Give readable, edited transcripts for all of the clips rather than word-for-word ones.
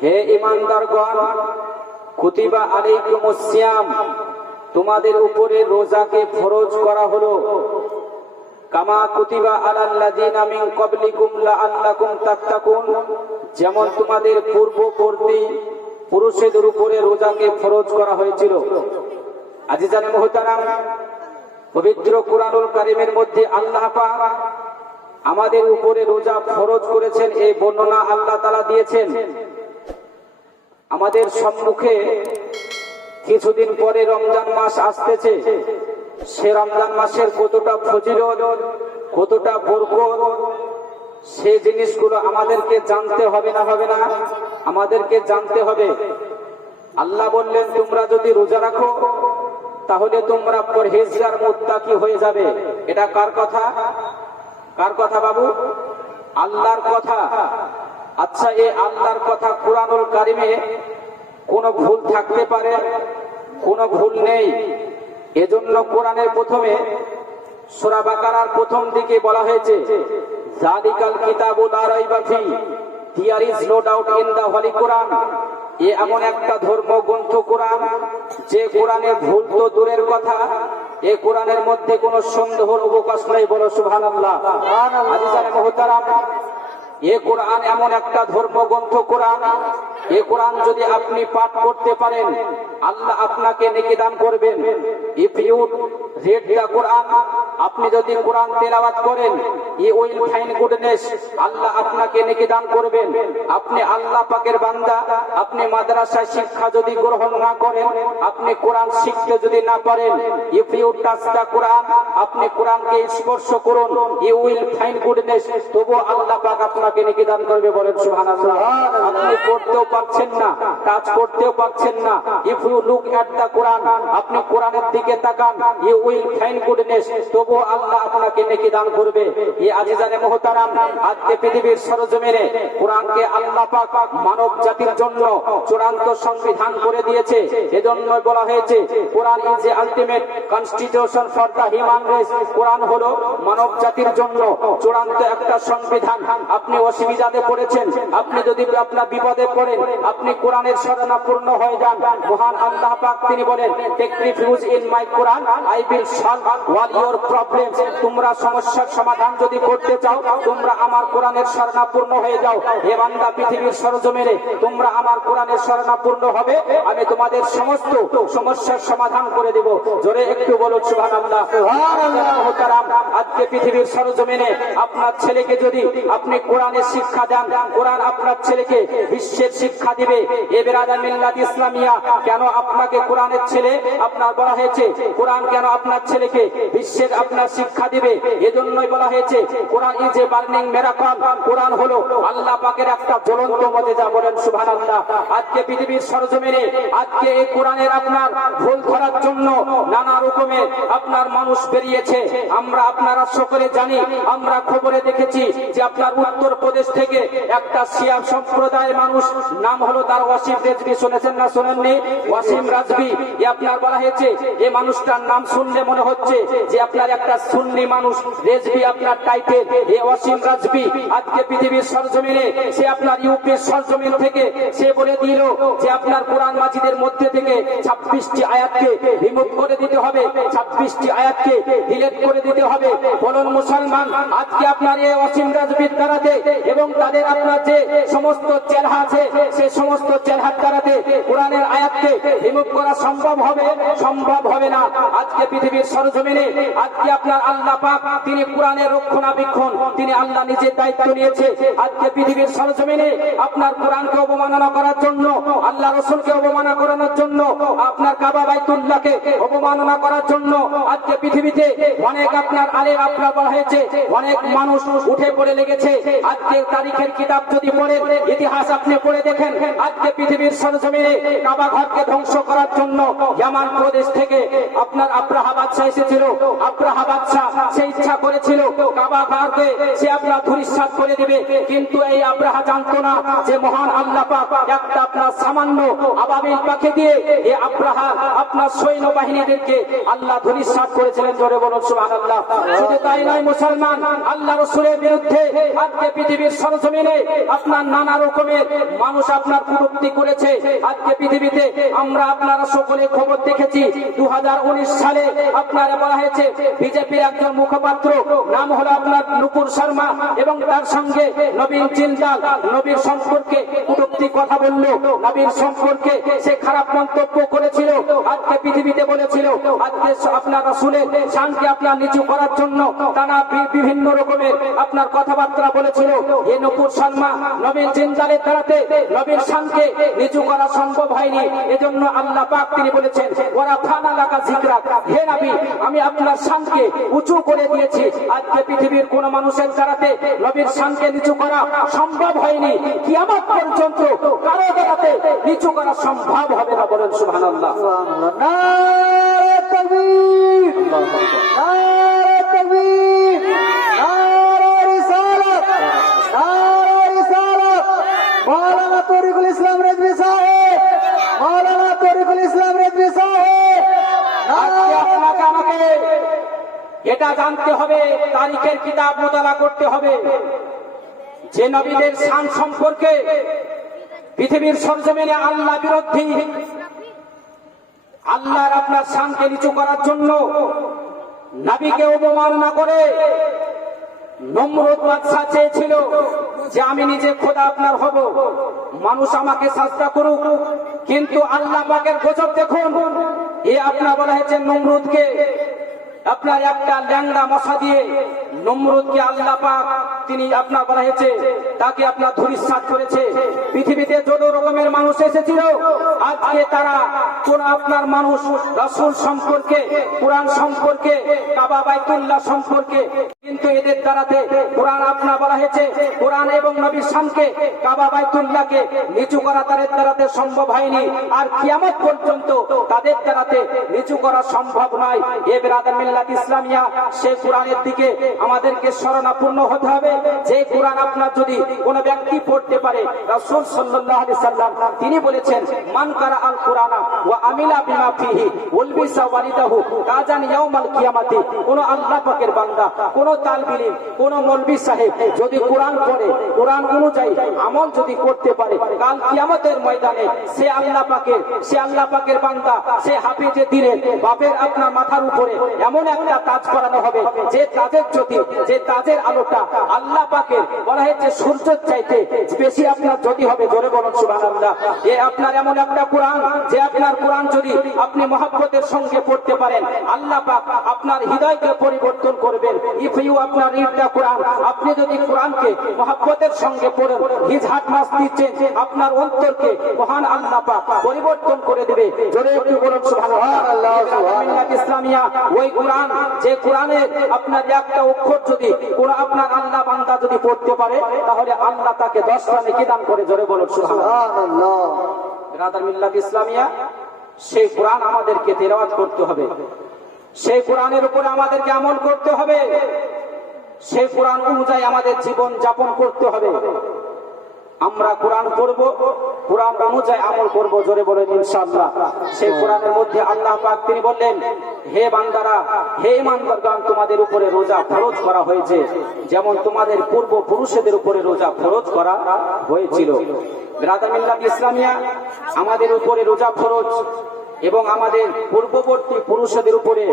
হে ঈমানদারগণ, কুতিবা আলাইকুমুস সিয়াম, তোমাদের উপরে রোজাকে ফরজ করা হলো, কামা কুতিবা আলাল্লাযিনা মিন ক্বাবলিকুম লাআল্লাকুম তাত্তাকুন, যেমন তোমাদের পূর্ববর্তী পুরুষদের উপরে রোজাকে ফরজ করা হয়েছিল। আজিজানে মুহতারাম, পবিত্র কুরআনুল কারীমের মধ্যে আল্লাহ পাক আমাদের উপরে রোজা ফরজ করেছেন, এই বর্ণনা আল্লাহ তাআলা দিয়েছেন। আমাদের সম্মুখে কিছুদিন পরে রমজান মাস আসতেছে। সে রমজান মাসের কতটা ফজিলত, কতটা বরকত, সে জিনিসগুলো আমাদেরকে জানতে হবে না আমাদেরকে জানতে হবে। আল্লাহ বললেন, তোমরা যদি রোজা রাখো তাহলে তোমরা পরহেজগার মুত্তাকি হয়ে যাবে। এটা কার কথা? কার কথা বাবু? আল্লাহর কথা। আচ্ছা, এই আল্লাহর কথা কুরআনুল কারীমে কোনো ভুল থাকতে পারে? কোনো ভুল নেই। এজন্য কোরআনের প্রথমে সূরা বাকারার প্রথম দিকে বলা হয়েছে, যালিকাল কিতাবু লা রাইবা ফি, there is no doubt in the holy Quran. এ এমন একটা ধর্মগ্রন্থ কোরআন, যে কোরআনে ভুল তো দূরের কথা, এই কোরআনের মধ্যে কোনো সন্দেহের অবকাশ নেই। বলো সুবহানাল্লাহ। আজিজানে মুহতারাম, এ কোরআন এমন একটা ধর্মগ্রন্থ কোরআন, এ কোরআন যদি আপনি পাঠ করতে পারেন, আল্লাহ আপনাকে নেকি দান করবেন। ইফ ইউ রিড দা কোরআন, আপনি যদি কোরআন তেলাওয়াত করেন, ইউ উইল ফাইন্ড গুডনেস, আল্লাহ আপনাকে নেকি দান করবেন। আপনি আল্লাহ পাকের বান্দা, আপনি মাদ্রাসায় শিক্ষা যদি গ্রহণ না করেন, আপনি কোরআন শিখতে যদি না পারেন, ইফ ইউ টাচ দা কোরআন, আপনি কোরআনকে স্পর্শ করুন, ইউ উইল ফাইন্ড গুডনেস, তবু আল্লাহ পাক আপনাকে নেকি দান করবে। বলেন সুবহানাল্লাহ। আপনি পড়তেও পারছেন না, টাচ করতেও পারছেন না, ইফ ইউ লুক এট দা কোরআন, আপনি কোরআনের দিকে তাকান, ইউ উইল ফাইন্ড গুডনেস, তবু আল্লাহ আপনাকে নেকি দান করবে। এই আজিজানে মুহতারাম, আজকে পৃথিবীর সরজমিনে কোরআনকে আল্লাহ পাক মানব জাতির জন্য চূড়ান্ত সংবিধান করে দিয়েছে। এজন্য বলা হয়েছে, Quran is a ultimate constitution for the human race. Quran হলো মানব জাতির জন্য চূড়ান্ত একটা সংবিধান। আপনি অসুবিধাতে পড়েছেন, আপনি যদি আপনার বিপদে পড়েন, আপনি কোরআনের শরণাপন্ন হয়ে যান। মহান আল্লাহ পাক তিনি বলেন, take refuge in my Quran, I will solve all your problems. তোমরা সমস্যার সমাধান যদি করতে চাও, তোমরা আমার কোরআনের শরণাপন্ন হয়ে যাও। হে বান্দা, পৃথিবীর সরজমিনে তোমরা আমার কোরআনের শরণাপন্ন হবে, আমি তোমাদের সমস্ত সমস্যার সমাধান করে দেব। জোরে একটু বলুন সুবহানাল্লাহ। মুহতারাম, আজকে পৃথিবীর সরজমিনে আপনার ছেলেকে যদি আপনি কোরআনের শিক্ষা দেন, কোরআন আপনার ছেলেকে বিশ্বের শিক্ষা দিবে। এ বেরাদার মিল্লাত ইসলামিয়া, কেন আপনাকে কোরআনের ছেলে আপনার বলা হয়েছে? কোরআন কেন আপনার ছেলেকে বিশ্বের আপনার শিক্ষা দিবে? এজন্যই বলা হয়েছে, Quran is a burning miracle. কোরআন হলো আল্লাহ পাকের একটা জ্বলন্ত মুজিজা। বলেন সুবহানাল্লাহ। আজকে পৃথিবীর সরজমিনে আজকে এই কোরআনের আপনার ভুল ধরার জন্য নানা রকমের আপনার মানুষ বেরিয়েছে। আমরা আপনারা সকলে জানি, আমরা খবরে দেখেছি যে আপনার উত্তর প্রদেশ থেকে একটা শিয়া সম্প্রদায়ের মানুষ, নাম হলো তার ওয়াসিম রেজভি। শুনেছেন না শোনেননি? ওয়াসিম রাজভি। এ আপনার বলা হয়েছে, এই মানুষটার নাম শুনলে মনে হচ্ছে যে আপনার একটা সুন্নি মানুষ। রেজভি আপনার টাইটেল, এ ওয়াসিম রাজভি। আজকে পৃথিবীর সরজমিনে সে আপনার ইউপির সরজমিন থেকে সে বলে দিল যে আপনার কোরআন মাজিদের মধ্যে থেকে 26টি আয়াতকে রিমুভ করে দিতে হবে, 26টি আয়াতকে ডিলিট করে দিতে হবে। বলুন মুসলমান, আজকে আপনার এই ওয়াসিম রাজভির দ্বারাতে এবং তাদের আপনার যে সমস্ত চেহারা আছে, সে সমস্ত চেহারার দ্বারাতে কোরআনের আয়াতকে রিমুভ করা সম্ভব হবে? সম্ভব হবে না। আজকে পৃথিবীর সরজমিনে আজকে আপনার আল্লাহ পাক তিনি কোরআনের রক্ষণাবেক্ষণ তিনি আল্লাহ নিজের দায়িত্ব নিয়েছে। আজকে পৃথিবীর সরজমিনে আপনার কোরআনকে অবমাননা করার জন্য, আল্লাহ রাসূলকে অবমাননা করানোর জন্য, আপনার কাবা বাইতুল্লাহকে অবমাননা করার জন্য আজকে পৃথিবীতে অনেক আপনার আলেম আপনার বলা হয়েছে, অনেক মানুষ উঠে পড়ে লেগেছে। আজকে তারিখের কিতাব যদি পড়েন, ইতিহাস আপনি পড়ে দেখেন, আজকে পৃথিবীর সরজমিনে কাবা ঘরকে ধ্বংস করার জন্য ইয়ামান প্রদেশ থেকে আপনার আব্রাহা বাদশা এসেছিল। আব্রাহা আব্রাহা বাদশা সে ইচ্ছা করেছিল কাবা ঘরকে সে আপনার ধূলিসাৎ করে দিবে, কিন্তু এই আব্রাহা জানতো না যে মহান আল্লাহ পাক একটা আপনার সামান্য আবাবিল পাখি দিয়ে এই আব্রাহা আপনার সৈন্যবাহিনীদেরকে আল্লাহ ধূলিসাৎ করেছিলেন। জোরে বলুন সুবহানাল্লাহ। শুধু তাই নয় মুসলমান, আল্লাহ রাসূলের বিরুদ্ধে আজকে পৃথিবীর সরজমিনে আপনার নানা রকমের মানুষ আপনার কটূক্তি করেছে। আজকে পৃথিবীতে আমরা আপনারা সকলে খবর দেখেছি 2019 সালে আপনার বলা হয়েছে বিজেপির একজন মুখপাত্র নাম হলো আপনার নুপুর শর্মা এবং তার সঙ্গে নবীন জিন্দাল নবীর সম্পর্কে কটূক্তি কথা বলল, নবীর সম্পর্কে সে খারাপ মন্তব্য করেছিল। আজকে পৃথিবীতে বলেছিল আজকে আপনার রাসূলের শানকে আপনার নিচু করার জন্য তারা বিভিন্ন রকমের আপনার কথাবার্তা বলেছিল। এই নুপুর শর্মা নবীন জিন্দালের দ্বারাতে নবীর শানকে নিচু করা সম্ভব হয়নি। এজন্য আল্লাহ পাক তিনি বলেছেন ওরা ফানা লাকা যিকরাক, হে নবী আমি আপনার শানকে উঁচু করে দিয়েছি। আজকে পৃথিবীর কোন মানুষের দ্বারাতে নবীর শানকে নিচু করা সম্ভব হয়নি, কিয়ামত পর্যন্ত কারো দ্বারাতে নিচু করা সম্ভব হবে না। বলেন সুবহানাল্লাহ। নারে তাকবীর, নারে তাকবীর, নারে রিসালাত, নারে রিসালাত। মাওলানা তরিকুল ইসলাম রেজভী সাহেব, মাওলানা তরিকুল ইসলাম রেজভী সাহেব। আজকে আপনাকে আমাকে এটা জানতে হবে, তারিখের কিতাব মোতালা করতে হবে যে নবীদের শান সম্পর্কে পৃথিবীর সরজমিনে আল্লাহ বিরোধী আল্লাহর আপনার শানকে নিচু করার জন্য নবীকে অবমাননা করে নমরুদ বাদশা চেয়েছিল যে আমি নিজে খোদা আপনার হব, মানুষ আমাকে সাজদা করুক। কিন্তু আল্লাহ পাকের গজব দেখুন, এ আপনার বলা হয়েছে নমরুদকে আপনার একটা ল্যাংড়া মশা দিয়ে নমরুদকে আল্লাহ পাক তিনি আপনার বলা হয়েছে তাকে আপনার ধূলিসাৎ করেছে। পৃথিবীতে যত রকমের মানুষ এসেছিল আজকে তারা কোন আপনার মানুষ রাসূল সম্পর্কে, কোরআন সম্পর্কে, কাবা বাইতুল্লাহ সম্পর্কে, কিন্তু এদের দ্বারাতে কোরআন আপনার বলা হয়েছে কোরআন এবং নবীর শানকে কাবা বাইতুল্লাহকে নিচু করা তাদের দ্বারাতে সম্ভব হয়নি, আর কিয়ামত পর্যন্ত তাদের দ্বারাতে নিচু করা সম্ভব নয়। এ বিরাদার মিল্লাত ইসলামিয়া, সেই কোরআনের দিকে আমাদেরকে শরণাপন্ন হতে হবে। যে কোরআন আপনার যদি কোন ব্যক্তি পড়তে পারে, রাসূল সাল্লাল্লাহু আলাইহি সাল্লাম তিনি বলেছেন মান কারা আল কুরআনা ওয়া আমিলা বিমা ফিহি উলবিসা ওয়ালিদাহু তাজান ইয়াউমাল কিয়ামাতি। কোন আল্লাহ পাকের বান্দা, কোন তালবিল, কোন মৌলভী সাহেব যদি কোরআন পড়ে, কোরআন অনুযায়ী আমল যদি করতে পারে, কাল কিয়ামতের ময়দানে সে আল্লাহ পাকের বান্দা, সে হাফেজে দ্বীনের বাপের আপনার মাথার উপরে এমন একটা তাজ করানো হবে যে তাজের জ্যোতি, যে তাজের আলোটা আল্লাহ পাকের বলা হয়েছে সূর্যের চাইতে বেশি আপনার জ্যোতি হবে। জোরে বলুন সুবহানাল্লাহ। এ আপনার এমন একটা কোরআন যে আপনার কোরআন যদি আপনি মহব্বতের সঙ্গে পড়তে পারেন, আল্লাহ পাক আপনার হৃদয়কে পরিবর্তন করবেন। ইফ ইউ আপনার রিড দ্য কোরআন, আপনি যদি কোরআনকে মহব্বতের সঙ্গে পড়েন, his heart must be change, আপনার অন্তরকে মহান আল্লাহ পাক পরিবর্তন করে দিবে। জোরে একটু বলুন সুবহানাল্লাহ। মিল্লাত ইসলামিয়া ওই কোরআন, যে কোরআনের আপনার একটা অক্ষর যদি কোন আপনার আল্লাহ বান্দা যদি পড়তে পারে, তাহলে আল্লাহ তাকে 10টা নেকি দান করে। জোরে বলুন সুবহানাল্লাহ। বিরাদার মিল্লাত ইসলামিয়া, সেই কোরআন আমাদেরকে তেলাওয়াত করতে হবে, সেই কোরআনের উপরে আমাদেরকে আমল করতে হবে, সেই কোরআন অনুযায়ী আমাদের জীবন যাপন করতে হবে। আমরা কোরআন পড়ব, কোরআন অনুযায়ী আমল করব। জোরে বলেন ইনশাআল্লাহ। সেই কোরআনের মধ্যে আল্লাহ পাক তিনি বললেন হে বান্দারা, হে ইমানদারগণ, তোমাদের উপরে রোজা ফরজ করা হয়েছে যেমন তোমাদের পূর্বপুরুষদের উপরে রোজা ফরজ করা হয়েছিল। বিরাদার মিল্লাত ইসলামিয়া, আমাদের উপরে রোজা ফরজ এবং আমাদের পূর্ববর্তী পুরুষদের উপরে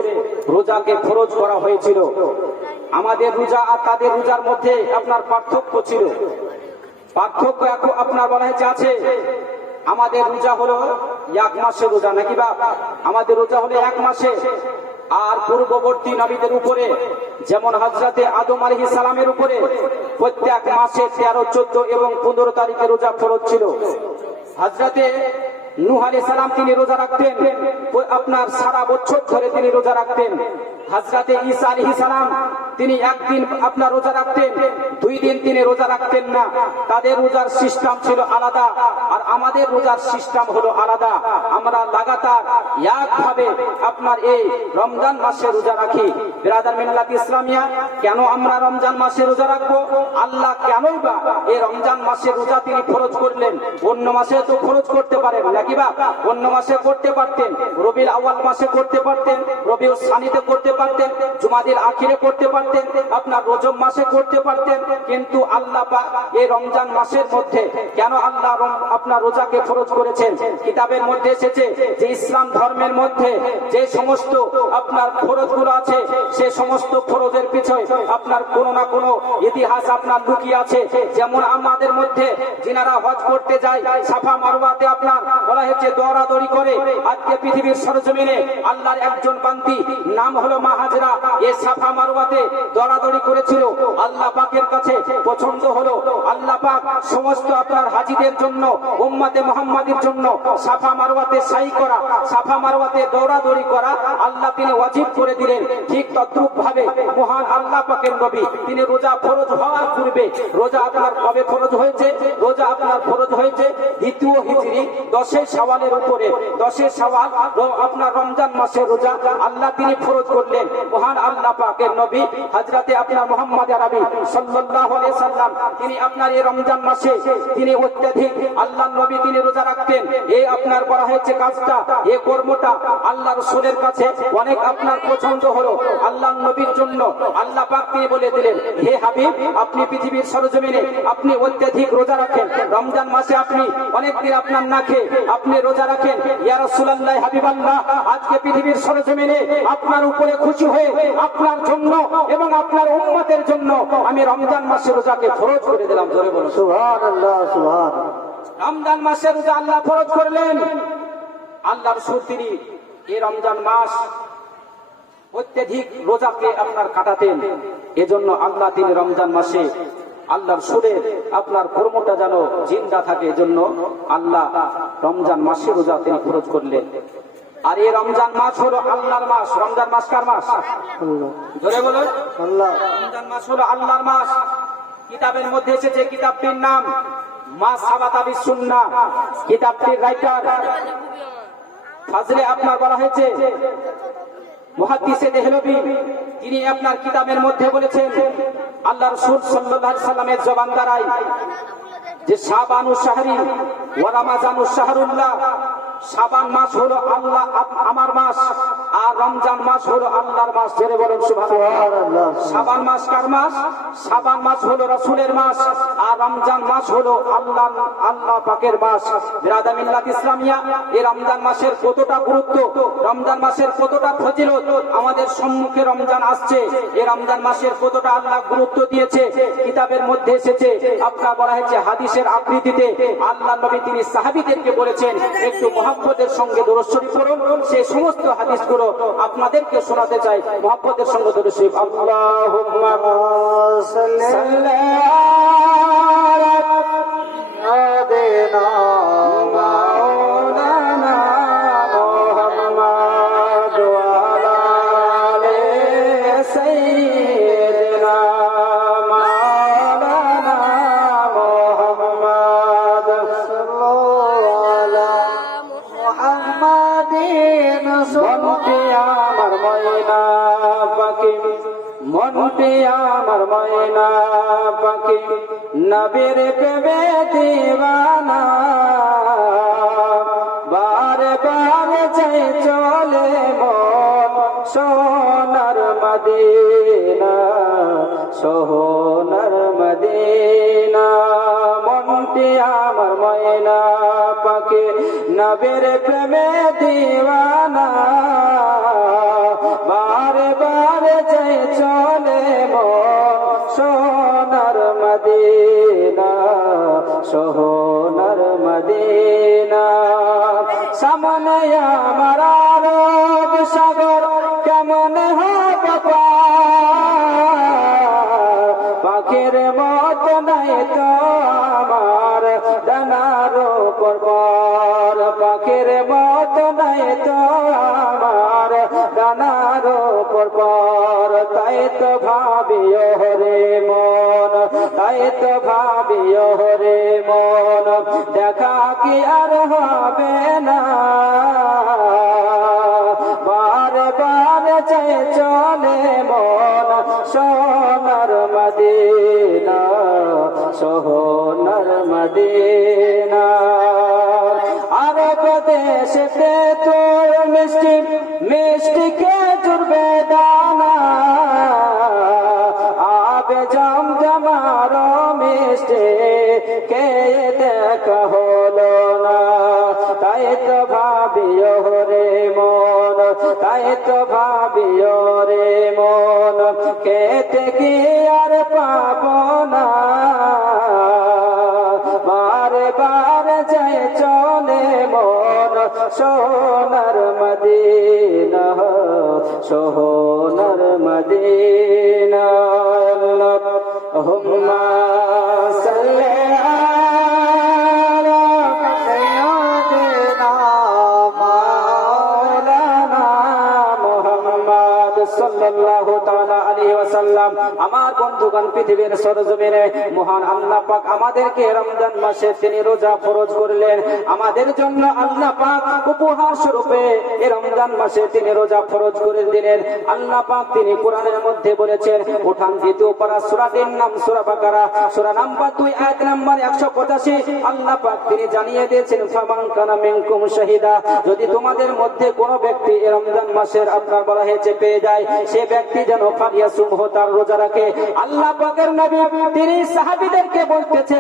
রোজাকে ফরজ করা হয়েছিল। আমাদের রোজা আর তাদের রোজার মধ্যে আপনার পার্থক্য ছিল। পার্থক্য এখন আপনার বলা হয়েছে আছে, আমাদের রোজা হলো 1 মাসের রোজা, নাকি বা আমাদের রোজা হলো 1 মাসে। আর পূর্ববর্তী নবীদের উপরে যেমন হযরতে আদম আলাইহিস সালামের উপরে প্রত্যেক মাসে 13, 14 এবং 15 তারিখে রোজা ফরজ ছিল। হযরতে নূহ আলাইহিস সালাম তিনি রোজা রাখতেন আপনার সারা বছর ধরে তিনি রোজা রাখতেন। হযরতে ঈসা আলাইহিস সালাম তিনি একদিন আপনার রোজা রাখতেন, 2 দিন তিনি রোজা রাখতেন না। তাদের রোজার সিস্টেম ছিল আলাদা, আর আমাদের রোজার সিস্টেম হলো আলাদা। আমরা লাগাতার একভাবে আপনার এই রমজান মাসে রোজা রাখি। বিরাদার মিল্লাত ইসলামিয়া, কেন আমরা রমজান মাসে রোজা রাখবো? আল্লাহ কেনই বা এই রমজান মাসে রোজা তিনি ফরজ করলেন? অন্য মাসে তো ফরজ করতে পারেন নাকি বা? অন্য মাসে করতে পারতেন, রবিউল আউয়াল মাসে করতে পারতেন, রবিউল সানিতে করতে পারতেন, জুমাদিল আখিরে করতে পারতেন, আপনার রজব মাসে করতে পারতেন। কিন্তু আল্লাহ পাক এই রমজান মাসের মধ্যে কেন আল্লাহ আপনার রোজাকে ফরজ করেছেন? কিতাবের মধ্যে এসেছে যে ইসলাম ধর্মের মধ্যে যে সমস্ত আপনার ফরজগুলো আছে, সে সমস্ত ফরজের পিছনে আপনার কোনো না কোনো ইতিহাস আপনার লুকিয়ে আছে। যেমন আমাদের মধ্যে যিনারা হজ করতে যায়, সাফা মারওয়াতে আপনার বলা হয়েছে দৌড়াদৌড়ি করে। আজকে পৃথিবীর সরজমিনে আল্লাহর একজন বান্দি নাম হলো মা হাজরা, এই সাফা মারওয়াতে দৌড়াদৌড়ি করেছিল। আল্লাহ পাকের কাছে পছন্দ হলো। আল্লাহ পাক সমস্ত আপনার হাজীদের জন্য, উম্মতে মুহাম্মাদের জন্য সাফা মারওয়াতে সাই করা, সাফা মারওয়াতে দৌড়াদৌড়ি করা আল্লাহ তিনি ওয়াজিব করে দিলেন। ঠিক তদ্রূপ ভাবে মহান আল্লাহ পাকের নবী তিনি রোজা ফরজ হওয়ার পূর্বে, রোজা আপনার কবে ফরজ হয়েছে? রোজা আপনার ফরজ হয়েছে 2 হিজরি 10 শাওয়ালের উপরে। 10 শাওয়াল আপনার রমজান মাসের রোজা আল্লাহ তিনি ফরজ করলেন। মহান আল্লাহ পাকের নবী হযরতে আপনার মুহাম্মদ আরবি সাল্লাল্লাহু আলাইহি সাল্লাম তিনি আপনার এই রমজান মাসে তিনি অত্যাধিক আল্লাহর নবী তিনি রোজা রাখতেন। এই আপনার করা হয়েছে কাজটা, এই কর্মটা আল্লাহ রাসূলের কাছে অনেক আপনার পছন্দ হলো। আল্লাহর নবীর জন্য আল্লাহ পাক তিনি বলে দিলেন, হে হাবিব, আপনি পৃথিবীর সরজমিনে আপনি অত্যাধিক রোজা রাখেন। রমজান মাসে আপনি অনেক দিন আপনার না খেয়ে আপনি রোজা রাখেন। ইয়া রাসূলুল্লাহ, হাবিবাল্লাহ, আজকে পৃথিবীর সরজমিনে আপনার উপরে খুশি হয়ে আপনার জন্য এবং আপনার উম্মতের জন্য আমি রমজান মাসে রোজাকে ফরজ করে দিলাম। জোরে বলুন সুবহানাল্লাহ, সুবহানাল্লাহ। রমজান মাসে রোজা আল্লাহ ফরজ করলেন। আল্লাহ রাসূল তিনি এই রমজান মাস অত্যাধিক রোজাকে আপনার কাটাতেন। এজন্য আল্লাহ তিনি রমজান মাসে আল্লাহর সুরের আপনার কর্মটা যেন জিন্দা থাকে, এজন্য আল্লাহ রমজান মাসে রোজা তিনি ফরজ করলেন। আর এই রমজান মাস হলো আল্লাহর মাস। রমজান মাস কার মাস? জোরে বলুন। আল্লাহ। রমজান মাস হলো আল্লাহর মাস। কিতাবের মধ্যে এসেছে, কিতাবটির নাম মা সাবাতা বিস সুন্নাহ। কিতাবটির রাইটার ফাজলে আপনার বলা হয়েছে মুহাদ্দিসে দেহলভী, তিনি আপনার কিতাবের মধ্যে বলেছেন আল্লাহ রাসূল সাল্লাল্লাহু আলাইহি সাল্লামের জবান দ্বারাই যে শাবানু শাহরি ওয়া রমাজানু শাহরুল্লাহ, শাবান মাস হলো আল্লাহ আমার মাস, আর রমজান মাস হলো আল্লাহর মাস। জেনে বলুন সুবহানাল্লাহ। শাবান মাস কার মাস? শাবান মাস হলো রাসূলের মাস, আর রমজান মাস হলো আল্লাহ পাকের মাস। বিরাদা মিল্লাত ইসলামিয়া, এই রমজান মাসের কতটা গুরুত্ব, রমজান মাসের কতটা ফজিলত, আমাদের সম্মুখে রমজান আসছে, এই রমজান মাসের কতটা আল্লাহ গুরুত্ব দিয়েছে কিতাবের মধ্যে এসেছে। আপনার বলা হয়েছে হাদিসের আকৃতিতে আল্লাহ নবী তিনি সাহাবীদেরকে বলেছেন একটু মুহাব্বতের সঙ্গে দরুদ শরীফ পড়ুন। সেই সমস্ত হাদিসগুলো আপনাদেরকে শোনাতে চাই। মুহাব্বতের সঙ্গে দরুদ শরীফ। আল্লাহুম্মা সাল্লি আলা মাওলানা মুহাম্মাদ ওয়া আলা আলি সাইয়্যিদিনা মাওলানা মুহাম্মাদ সাল্লাল্লাহু আলা মুহাম্মাদিন। মনটি আমার ময়না পাখি, মনটি আমার ময়না পাখি, নবীর প্রেমে দিওয়ানা, বারে বারে চাই চলে মন সোনার মদিনা, সোনার মদিনা। মনটি আমার ময়না পাখি, নবীর প্রেমে দিওয়ানা, বারে বারে চাই চলে মন সোনার মদিনা, সোনার মদিনা। সামনে আমার আরব সাগর কেমন হবে পাখির মত নাই তো আমার ডানার উপর পর, পাখির মত নাই তো তাই তো ভাবিও রে মন দেখা কি আর হবে না, বারে বারে চাই চলে মন সোনার মদিনা, সোনার মদিনা। আরব দেশেতে তোর মিষ্টি মিষ্টি কে জুড়বে দানা, আবে জমজমার মিষ্টি কে দেখা হলো না। তাই তো ভাবিও রে মন, তাই তো ভাবিও রে মন, খেতে কি আর পাবো না, বারে বারে যাই চলে মন সোনার মদিনা, সোনার মদিনা। আল্লাহুম্মা সাল্লি আলা সাইয়্যিদিনা মাওলানা মুহাম্মদ সাল্লাল্লাহু তাআলা আলাইহি ওয়াসাল্লাম। আমার বন্ধুগণ, পৃথিবীর সরজমিনে মহান আল্লাহ পাক আমাদেরকে রমজান মাসে তিনি রোজা ফরজ করলেন। আমাদের জন্য আল্লাহ পাক উপহার স্বরূপে এই রমজান মাসে তিনি রোজা ফরজ করে দিলেন। আল্লাহ পাক তিনি কোরআনের মধ্যে বলেছেন, উঠান দ্বিতীয় পারা সূরাটির নাম সূরা বাকারা, সূরা নাম্বার 2 আয়াত নাম্বার 185। আল্লাহ পাক তিনি জানিয়ে দিয়েছেন, ফামান কানা মিনকুম শাহিদা, যদি তোমাদের মধ্যে কোনো ব্যক্তি এই রমজান মাসের আপনার বলা হয়েছে পেয়ে যায়, সে ব্যক্তি যেন ফালিয়াসুমহু, তার রোজা রাখে। আল্লাহ পাকের নবী তিনি সাহাবীদেরকে বলতেছে,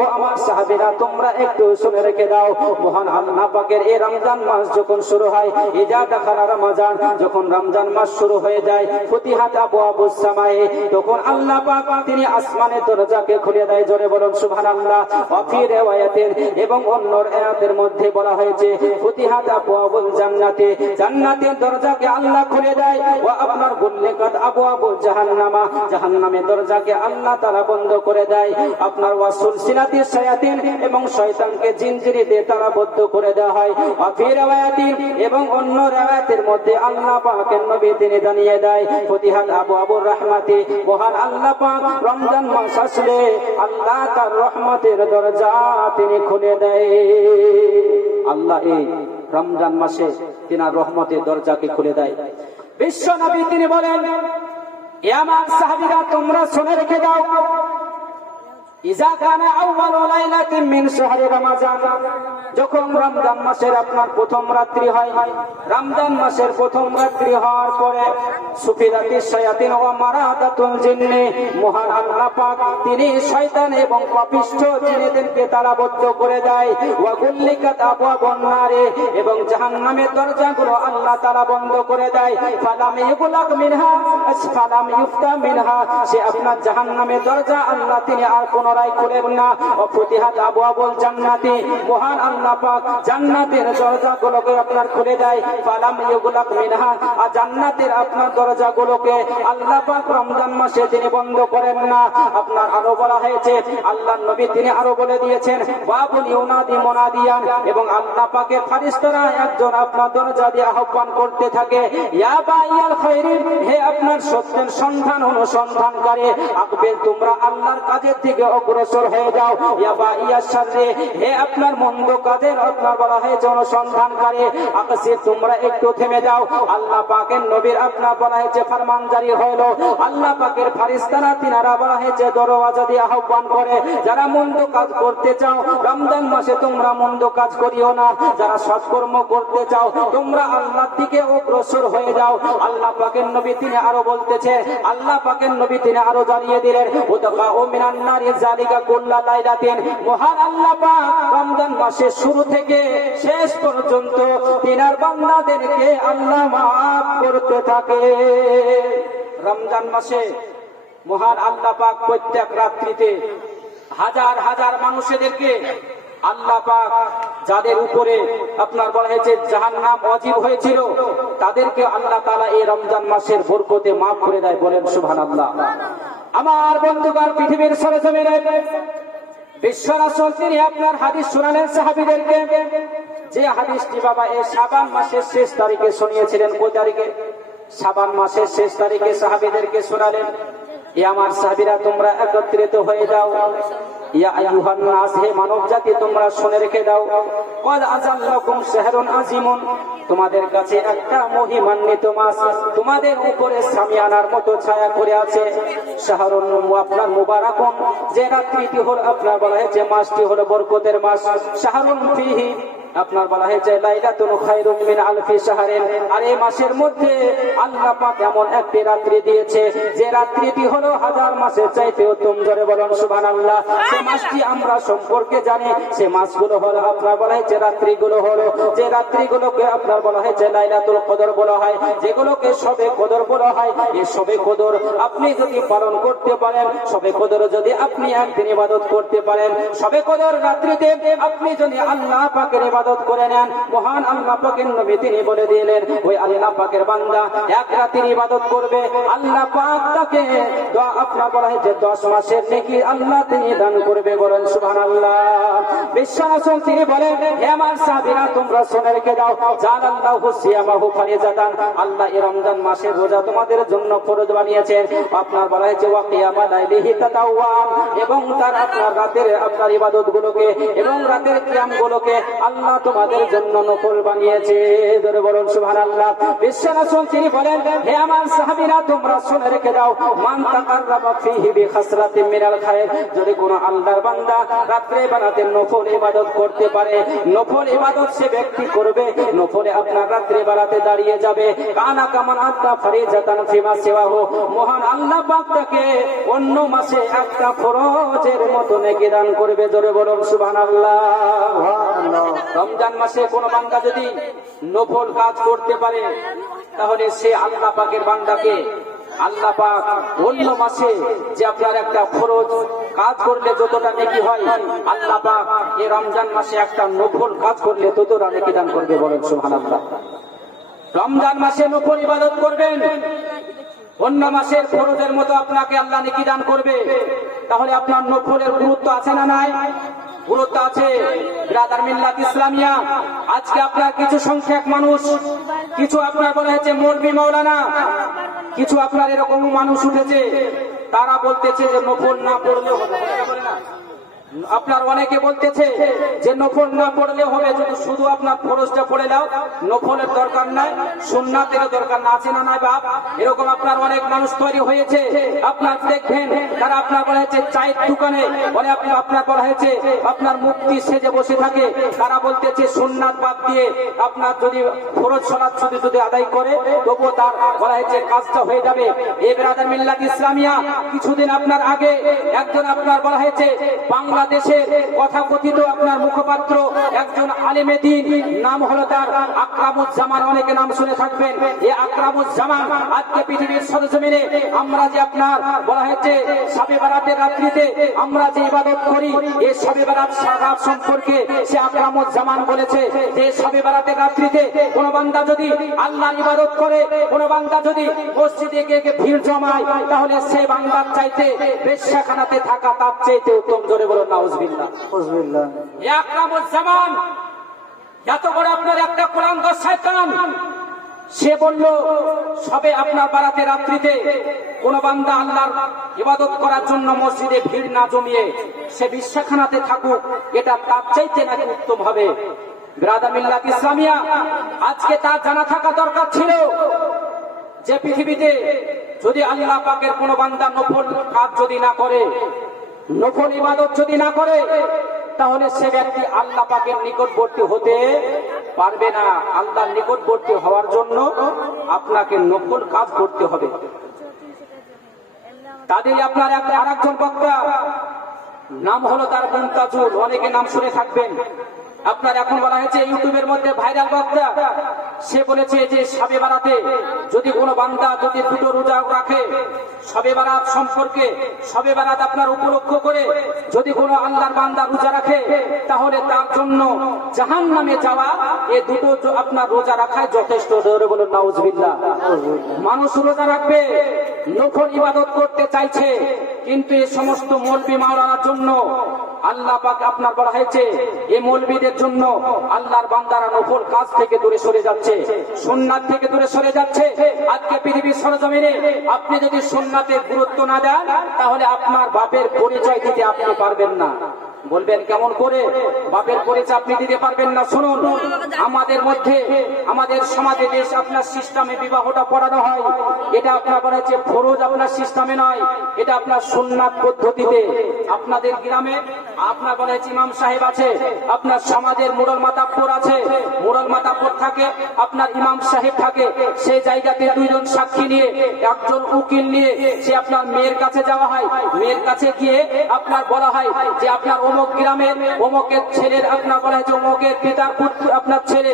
ও আমার সাহাবীরা তোমরা একটু শুনে রেখে দাও, মহান আল্লাহ পাকের এই রমজান মাস যখন শুরু হয়, ইজা দাখালা রমজান, যখন রমজান মাস শুরু হয়ে যায়, ফুতিহাত আবওয়াবুস সামায়ে, তখন আল্লাহ পাক তিনি আসমানের দরজাকে খুলে দেয়। জোরে বলুন সুবহানাল্লাহ। ওয়া ফি রিওয়ায়াতিন, এবং অন্য আয়াতের মধ্যে বলা হয়েছে, ফুতিহাত আবওয়াবুল জান্নাতি, জান্নাতের দরজাকে আল্লাহ খুলে দেয়। ওয়া আপনার গুল্লিকাত আবওয়াবুল জাহান্নামা, জাহান্নামের দরজাকে আল্লাহ তাআলা বন্ধ করে দেয়। আপনার ওয়া সুলসিলাতি শায়াতিন, এবং শয়তানকে জিনজিরি দিয়ে তালাবদ্ধ করে দেওয়া হয়। ওয়া ফি রিওয়ায়াতিন, এবং অন্য রিওয়ায়াতের মধ্যে আল্লাহ পাকের নবী তিনি জানিয়ে দেয়, ফুতিহাত আবওয়াবুর রাহমাতি, মহান আল্লাহ পাক রমজান মাস আসলে আল্লাহ তার রহমতের দরজা তিনি খুলে দেয়। আল্লাহ এই রমজান মাসে তিনার রহমতের দরজাকে খুলে দেয়। বিশ্ব নবী তিনি বলেন, এ আমার সাহাবীরা তোমরা শুনে রেখে দাও, ইজা কানা আউয়ালু লাইলাতিন মিন শাহরি রমাজান, যখন রমজান মাসের আপনার প্রথম রাত্রি হয়, রমজান মাসের প্রথম রাত্রি হওয়ার পরে সুফিলাতিশ শায়াতিন ওয়া মারাদাতুল জিন্নি, মহান আল্লাহ পাক তিনি শয়তান এবং পাপিষ্ঠ জিনেদেরকে তালাবদ্ধ করে দেয়। ওয়া গুল্লিকাত আবওয়াবুন নারে, এবং জাহান্নামের দরজাগুলো আল্লাহ তাআলা বন্ধ করে দেয়। ফালাম ইউগলাক মিনহা, ফালাম ইফতা মিনহা, সে আপনার জাহান্নামের দরজা আল্লাহ তিনি আর পুনরায় খুলেন না। ওয়া ফুতিহাত আবওয়াবুল জান্নাতি, মহান আল্লাহ পাক জান্নাতের দরজাগুলোকে আপনার খুলে দেয়। ফালাম ইউগলাক মিনহা, আর জান্নাতের আপনার দরজাগুলোকে আল্লাহ পাক রমজান মাসে তিনি বন্ধ করেন না। আপনার আরো বলা হয়েছে, আল্লাহর নবী তিনি আরো বলে দিয়েছেন, বাবুল ইউনাদি মুনাদিয়ান, এবং আল্লাহ পাকের ফেরেশতারা একজন আপনার দরজা দিয়ে আহ্বান করতে থাকে, ইয়া বাইয়াল খায়রিন, হে আপনার সত্যের সন্ধান অনুসন্ধানকারী, আকবিল, তোমরা আল্লাহর কাজের দিকে অগ্রসর হয়ে যাও। ইয়া বাইয়াশ শাররি, হে আপনার মন্দ কাজের আপনার বলা হয়েছে অনুসন্ধানকারী, আকসির, তোমরা একটু থেমে যাও। আল্লাহ পাকের নবীর আপনার বলা হয়েছে ফরমান জারি হলো, আল্লাহ পাকের ফেরেশতারা তিনারা বলা হয়েছে দরওয়াজা দিয়ে আহ্বান করে, যারা মন্দ কাজ করতে চাও রমজান মাসে তোমরা মন্দ কাজ করিও না, যারা সৎকর্ম করতে চাও তোমরা আল্লাহর দিকে অগ্রসর হয়ে যাও। আল্লাহ পাকের নবী তিনি আরো বলতেছে, আল্লাহ পাকের নবী তিনি আরো জানিয়ে দিলেন, উতকা ও মিনান নারি জালিকা কুল্লা লাইলাতিন, মহান আল্লাহ পাক রমজান মাসের শুরু থেকে শেষ পর্যন্ত তিনার বান্দাদেরকে আল্লাহ মাফ করতে থাকে। রমজান মাসে মহান আল্লাহ পাক প্রত্যেক রাত্রিতে হাজার হাজার মানুষদেরকে আল্লাহ পাক যাদের উপরে আপনার বলা হয়েছে জাহান্নাম ওয়াজিব হয়েছিল, তাদেরকে আল্লাহ তাআলা এই রমজান মাসের বরকতে মাফ করে দেয়। বলেন সুবহানাল্লাহ। আমার বন্ধুগণ, পৃথিবীর সরজমিনে বিশ্ব রাসূল তিনি আপনার হাদিস শোনালেন সাহাবীদেরকে, যে হাদিসটি বাবা এই শাবান মাসের শেষ তারিখে শুনিয়েছিলেন। কত তারিখে? শাবান মাসের শেষ তারিখে সাহাবীদেরকে শোনালেন। এ আমার সাহাবীরা তোমরা একত্রিত হয়ে যাও। ইয়া আইয়ুহান নাস, হে মানব জাতি তোমরা শুনে রেখে দাও। ক্বাদ আযাল্লাকুম শাহরুন আযীমুন, তোমাদের কাছে একটা মহিমান্বিত মাস তোমাদের উপরে সামিয়ানার মতো ছায়া করে আছে। শাহরুন আপনার মুবারাকুন, যে রাত্রিটি হলো আপনার বলা হয়েছে মাসটি হলো বরকতের মাস। শাহরুন ফিহি, আপনার বলা হয়েছে লাইলাতুন খায়রুম মিন আলফি শাহরিন, আর এই মাসের মধ্যে আল্লাহ পাক এমন একটি রাত্রি দিয়েছে যে রাত্রিটি হলো হাজার মাসের চাইতে উত্তম। জোরে বলুন সুবহানাল্লাহ। সেই মাসটি আমরা সম্পর্কে জানি, সে মাসগুলো হলো আপনার বলা হয়েছে রাত্রিগুলো হলো যে রাত্রিগুলোকে আপনার বলা হয়েছে লাইলাতুল কদর বলা হয়, যেগুলোকে শবে কদর বলা হয়। এই শবে কদর আপনি যদি পালন করতে পারেন, শবে কদর যদি আপনি একদিন ইবাদত করতে পারেন, শবে কদর রাত্রিতে আপনি যদি আল্লাহ পাকের ইবাদত করে নেন, মহান আল্লাহ পাকের নবী তিনি বলে দিলেন ওই আল্লাহ পাকের বান্দা এক রাতের ইবাদত করবে, আল্লাহ পাক তাকে আপনার বলা হয়েছে 10 মাসের নেকি আল্লাহ তিনি দান করবে। বলেন সুবহানাল্লাহ। বিশ্বরাসূল তিনি বলেন, হে আমার সাহাবীরা তোমরা শুনে রেখে দাও, জালাল্লাহু সিয়ামাহু ফারিজাতান, আল্লাহ এই রমজান মাসের রোজা তোমাদের জন্য ফরজ বানিয়েছেন। আপনার বলা হয়েছে ওয়া কিয়ামা লাইলিহি তাতাওয়াম, এবং তার আপনার রাতের আপনার ইবাদত গুলোকে এবং রাতের কিয়াম গুলোকে আল্লাহ তোমাদের জন্য নফল বানিয়েছে। ধরে বলুন সুবহানাল্লাহ। বিশ্বরাসূল তিনি বলেন, হে আমার সাহাবীরা তোমরা শুনে রেখে দাও, মান তাকাররাবা ফীহি বিখাসরাতিন মিনাল খায়র, যদি কোন আল্লাহর বান্দা রাতে বেলাতে নফল ইবাদত করতে পারে, নফল ইবাদত সে ব্যক্তি করবে, নফলে আপনার রাতে বেলাতে দাঁড়িয়ে যাবে, কানা কামান আদা ফারিজাতান ফিমা সিওয়াহু, মহান আল্লাহ পাক তাকে অন্য মাসে একটা ফরজের মতো নেকি দান করবে। ধরে বলুন সুবহানাল্লাহ। রমজান মাসে কোন বান্দা যদি নফল কাজ করতে পারে, তাহলে সে আল্লাহ পাকের বান্দাকে আল্লাহ পাক অন্য মাসে যে আপনার একটা ফরজ কাজ করলে যতটা নেকি হয়, আল্লাহ পাক এই রমজান মাসে একটা নফল কাজ করলে ততটা নেকি দান করবে। বলেন সুবহানাল্লাহ। রমজান মাসে নফল ইবাদত করবেন, অন্য মাসের ফরজের মতো আপনাকে আল্লাহ নেকি দান করবে, তাহলে আপনার নফলের গুরুত্ব আছে না নাই? গুরুত্ব আছে। ব্রাদার মিল্লাত ইসলামিয়া, আজকে আপনার কিছু সংখ্যক মানুষ, কিছু আপনার বলা হয়েছে মৌলবি মাওলানা, কিছু আপনার এরকম মানুষ উঠেছে, তারা বলতেছে যে নফল না পড়লেও হবে। বলে না, আপনার অনেকে বলতেছে যে নফল না পড়লে হবে, যদি শুধু আপনার ফরজটা পড়ে দাও, নফলের দরকার নাই, সুন্নাতের দরকার না। আছে না নাই বাপ? এরকম আপনার অনেক মানুষ তৈরি হয়েছে। আপনার দেখবেন তারা আপনার বলা হয়েছে চায়ের দোকানে বলে আপনার বলা হয়েছে আপনার মুক্তি সেজে বসে থাকে, তারা বলতেছে সুন্নাত বাদ দিয়ে আপনার যদি ফরজ সালাত যদি আদায় করে তবুও তার বলা হয়েছে কাজটা হয়ে যাবে। এই ব্রাদার মিল্লাত ইসলামিয়া কিছুদিন আপনার আগে একজন আপনার বলা হয়েছে বাংলাদেশের কথাকথিত আপনার মুখপাত্র একজন আলেমে দ্বীন, নাম হলো তার আকরামুজ্জামান, অনেকে নাম শুনে থাকবেন। এই আকরামুজ্জামান আজকে পৃথিবীর সরজমিনে আমরা যে আপনার বলা হয়েছে শবে বারাতের রাত্রিতে আমরা যে ইবাদত করি, এই শবে বারাত রাত সম্পর্কে সে আকরামুজ্জামান বলেছে যে শবে বারাতের রাত্রিতে কোন বান্দা যদি আল্লাহর ইবাদত করে, কোন বান্দা যদি মসজিদে গিয়ে ভিড় জমায়, তাহলে সে বান্দার চাইতে বেশ্যাখানাতে থাকা তার চাইতে উত্তম। জোরে বলুন নাউজুবিল্লাহ। এই আকরামুজ্জামান এত বড় আপনার একটা কোরআন দশ শয়তান, সে বলল সবে আপনার বারাতে রাত্রিতে কোন বান্দা আল্লাহর ইবাদত করার জন্য মসজিদে ভিড় না জমিয়ে সে বিশ্বখানাতে থাকুক, এটা তার চাইতে নাকি উত্তম হবে। ব্রাদার মিল্লাত ইসলামিয়া, আজকে তার জানা থাকা দরকার ছিল যে পৃথিবীতে যদি আল্লাহ পাকের কোন বান্দা নফল কাজ যদি না করে, নফল ইবাদত যদি না করে, তাহলে সে ব্যক্তি আল্লাহ পাকের নিকটবর্তী হতে পারবে না। আল্লাহর নিকটবর্তী হওয়ার জন্য আপনাকে নফল কাজ করতে হবে। তাদের আপনার আরেকজন বক্তা নাম হলো তার মুমতাজুল, অনেকে নাম শুনে থাকবেন। আপনার এখন বলা হয়েছে ইউটিউবের মধ্যে ভাইরাল বক্তা, সে বলেছে যে শবে বারাতে যদি কোনো বান্দা যদি দুটো রোজা রাখে, শবে বারাত সম্পর্কে শবে বারাত আপনার উপলক্ষ করে যদি কোনো আল্লাহর বান্দা রোজা রাখে, তাহলে তার জন্য জাহান্নামে যাওয়া এই দুটো আপনার রোজা রাখায় যথেষ্ট। ধরে বলুন নাউজুবিল্লাহ। মানুষ রোজা রাখবে, নফল ইবাদত করতে চাইছে, কিন্তু এই সমস্ত মৌলবি মাওলানার জন্য আল্লাহ পাক আপনার বলা হয়েছে এই মৌলবীদের জন্য আল্লাহর বান্দারা নফল কাজ থেকে দূরে সরে যাচ্ছে, সুন্নাত থেকে দূরে সরে যাচ্ছে। আজকে পৃথিবীর সরজমিনে আপনি যদি সুন্নাতের গুরুত্ব না দেন, তাহলে আপনার বাপের পরিচয় দিতে আপনি পারবেন না। বলবেন কেমন করে বাপের পরিচয় আপনি দিতে পারবেন না? শুনুন, আমাদের মধ্যে আমাদের সমাজে দেশ আপনার সিস্টেমে বিবাহটা পড়ানো হয়, এটা আপনার বলা হচ্ছে ফরজ, আপনার সিস্টেমে নয়, এটা আপনার সুন্নাত পদ্ধতিতে। আপনাদের গ্রামে আপনার বলা হচ্ছে ইমাম সাহেব আছে, আপনার সমাজের মুরল মাতাব্বর আছে, মুরল মাতাব্বর থাকে, আপনার ইমাম সাহেব থাকে। সেই জায়গাতে দুইজন সাক্ষী নিয়ে, একজন উকিল নিয়ে সে আপনার মেয়ের কাছে যাওয়া হয়। মেয়ের কাছে গিয়ে আপনার বলা হয় যে আপনার অমুক গ্রামের অমুকের ছেলের আপনার বলা হয়েছে অমুকের পিতার পুত্র আপনার ছেলে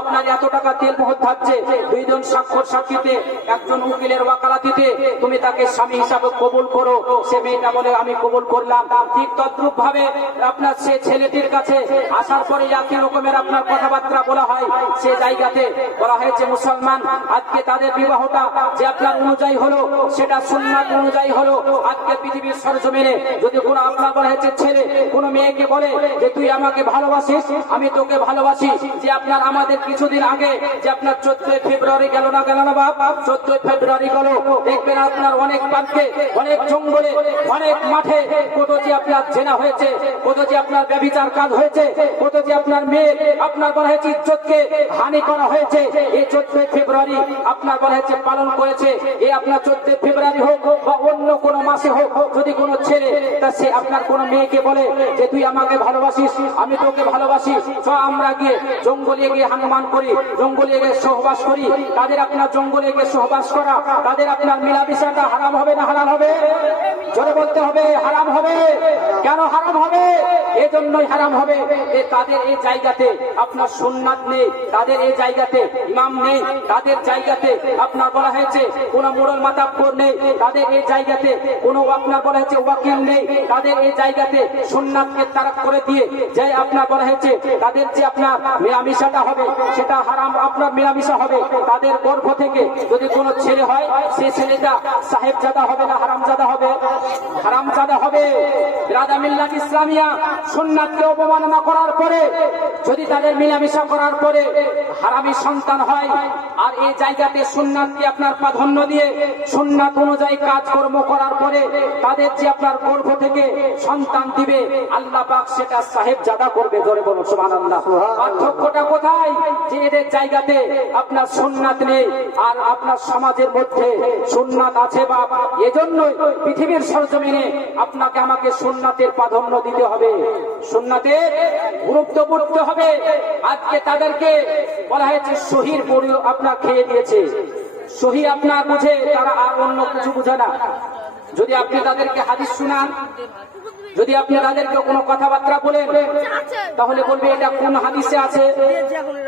আপনার এত টাকা তেল মহৎ থাকছে। দুইজন সাক্ষর সাক্ষীতে একজন উকিলের ওয়াকালাতিতে তুমি তাকে স্বামী হিসাবে কবুল করো। সে মেয়েটা বলে আমি কবুল করলাম। ঠিক তদ্রুপ ভাবে আপনার সে ছেলেটির কাছে আসার পরে একই রকমের আপনার কথাবার্তা বলা হয়। সে জায়গাতে বলা হয়েছে মুসলমান আজকে তাদের বিবাহটা যে আপনার অনুযায়ী হলো, সেটা সুন্নাত অনুযায়ী হলো। আজকে পৃথিবীর সরজমিনে যদি কোনো আপনার বলা হয়েছে ছেলে কোন মেয়েকে বলে যে তুই আমাকে ভালোবাসিস, আমি তোকে ভালোবাসি, যে আপনার আমাদের কিছুদিন আগে যে আপনার 14 ফেব্রুয়ারি গেল না বাপ, 14 ফেব্রুয়ারি গেল, দেখবেন আপনার অনেক পার্কে, অনেক জঙ্গলে, অনেক মাঠে কত যে আপনার জেনা হয়েছে, কত যে আপনার ব্যভিচার কাজ হয়েছে, কত যে আপনার মেয়ে আপনার বলা হয়েছে ইজ্জতকে হানি করা হয়েছে। এই 14 ফেব্রুয়ারি আপনার বলা হয়েছে পালন করেছে। এই আপনার 14 ফেব্রুয়ারি হোক বা অন্য কোনো মাসে হোক, যদি কোনো ছেলে তা সে আপনার কোনো মেয়েকে বলে যে তুই আমাকে ভালোবাসিস, আমি তোকে ভালোবাসি, আমরা গিয়ে জঙ্গলে গিয়ে হানুমান করি, জঙ্গলে গিয়ে সহবাস করি, তাদের আপনার জঙ্গলে গিয়ে সহবাস করা, তাদের আপনার মিলামিশাটা হারাম হবে না হালাল হবে? জোরে বলতে হবে হারাম হবে। কেন হারাম হবে? এই জন্যই হারাম হবে তাদের এই জায়গাতে আপনার সুন্নাত নেই, তাদের এই জায়গাতে ইমাম নেই, তাদের জায়গাতে আপনার বলা হয়েছে কোন মোড়ল মাতাব্বর নেই, তাদের এই জায়গাতে কোনো আপনার বলা হয়েছে ওয়াকিল নেই, তাদের এই জায়গাতে সুন্নাতকে তারাক করে দিয়ে যে আপনার বলা হয়েছে তাদের যে আপনার মিলামিশাটা হবে সেটা হারাম আপনার মিলামিশা হবে। তাদের গর্ভ থেকে যদি কোনো ছেলে হয়, সেই ছেলেটা সাহেবজাদা হবে না হারামজাদা হবে? হারামজাদা হবে। বিরাদা মিল্লাত ইসলামিয়া সুন্নাতকে অবমাননা করার পরে যদি তাদের মিলামিশা করার পরে হারামি সন্তান হয়, আর এই জায়গাতে সুন্নাতকে আপনার প্রাধান্য দিয়ে সুন্নাত অনুযায়ী কাজকর্ম করার পরে তাদের যে আপনার গর্ভ থেকে সন্তান দিবে, আল্লাহ পাক সেটা সাহেবজাদা করবে। জোরে বলুন সুবহানাল্লাহ। পার্থক্যটা কোথায়? যে এদের জায়গাতে আপনার সুন্নাত নেই আর আপনার সমাজের মধ্যে সুন্নাত আছে বাপ। এজন্যই পৃথিবীর সরজমিনে আপনাকে আমাকে সুন্নাতের প্রাধান্য দিতে হবে, সুন্নাতের গুরুত্ব বুঝতে হবে। আজকে তাদেরকে বলা হয়েছে শহীর পরিও আপনার খেয়ে দিয়েছে। সহি আপনার বুঝে, তারা আর অন্য কিছু বুঝে না। যদি আপনি তাদেরকে হাদিস শুনান, যদি আপনি তাদেরকে কোনো কথাবার্তা বলেন, তাহলে বলবে এটা কোন হাদিসে আছে,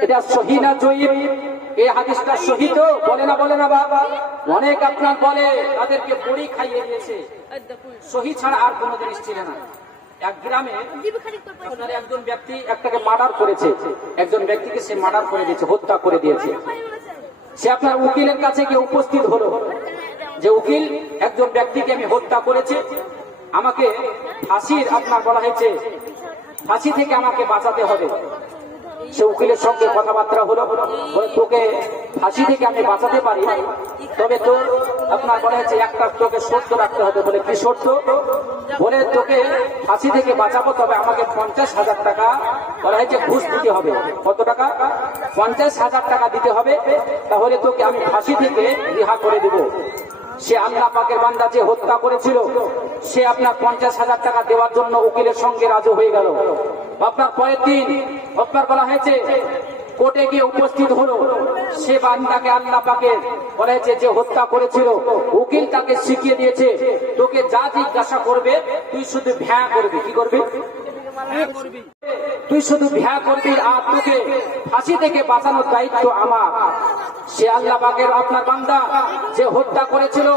এটা সহি না জয়ীফ, এই হাদিসটা সহি তো বলে না বাবা। অনেক আপনার বলে তাদেরকে বড়ি খাইয়ে দিয়েছে, সহি ছাড়া আর কোনো জিনিস ছিল না। এক গ্রামে একজন ব্যক্তি একটাকে মার্ডার করেছে, একজন ব্যক্তিকে সে মার্ডার করে দিয়েছে, হত্যা করে দিয়েছে। সে আপনার উকিলের কাছে গিয়ে উপস্থিত হলো যে উকিল, একজন ব্যক্তিকে আমি হত্যা করেছি, আমাকে ফাঁসির আপনার বলা হয়েছে ফাঁসি থেকে আমাকে বাঁচাতে হবে। সে উকিলের সঙ্গে কথাবার্তা হলো, তোকে ফাঁসি থেকে আমি বাঁচাতে পারি, তবে তো আপনার বলা হয়েছে একটা তোকে শর্ত রাখতে হবে। বলে কি শর্ত? বলে তোকে ফাঁসি থেকে বাঁচাবো, তবে আমাকে 50,000 টাকা বলা হয়েছে ঘুষ দিতে হবে। কত টাকা? 50,000 টাকা দিতে হবে, তাহলে তোকে আমি ফাঁসি থেকে রিহা করে দেব। সে আল্লাহ পাকের বান্দা যে হত্যা করেছিল, সে আপনার 50,000 টাকা দেওয়ার জন্য উকিলের সঙ্গে রাজি হয়ে গেল। আপনার পরের দিন আপনার বলা হয়েছে কোর্টে গিয়ে উপস্থিত হলো। সে বান্দাকে আল্লাহ পাকে বলা হয়েছে যে হত্যা করেছিল, উকিল তাকে শিখিয়ে দিয়েছে তোকে যা জিজ্ঞাসা করবে তুই শুধু ভ্যা করবি। কি করবি? তুই শুধু ভ্যা করবি, আর তোকে ফাঁসি থেকে বাঁচানোর দায়িত্ব আমার। সে আল্লাহ পাকের আপনার বান্দা যে হত্যা করেছিল,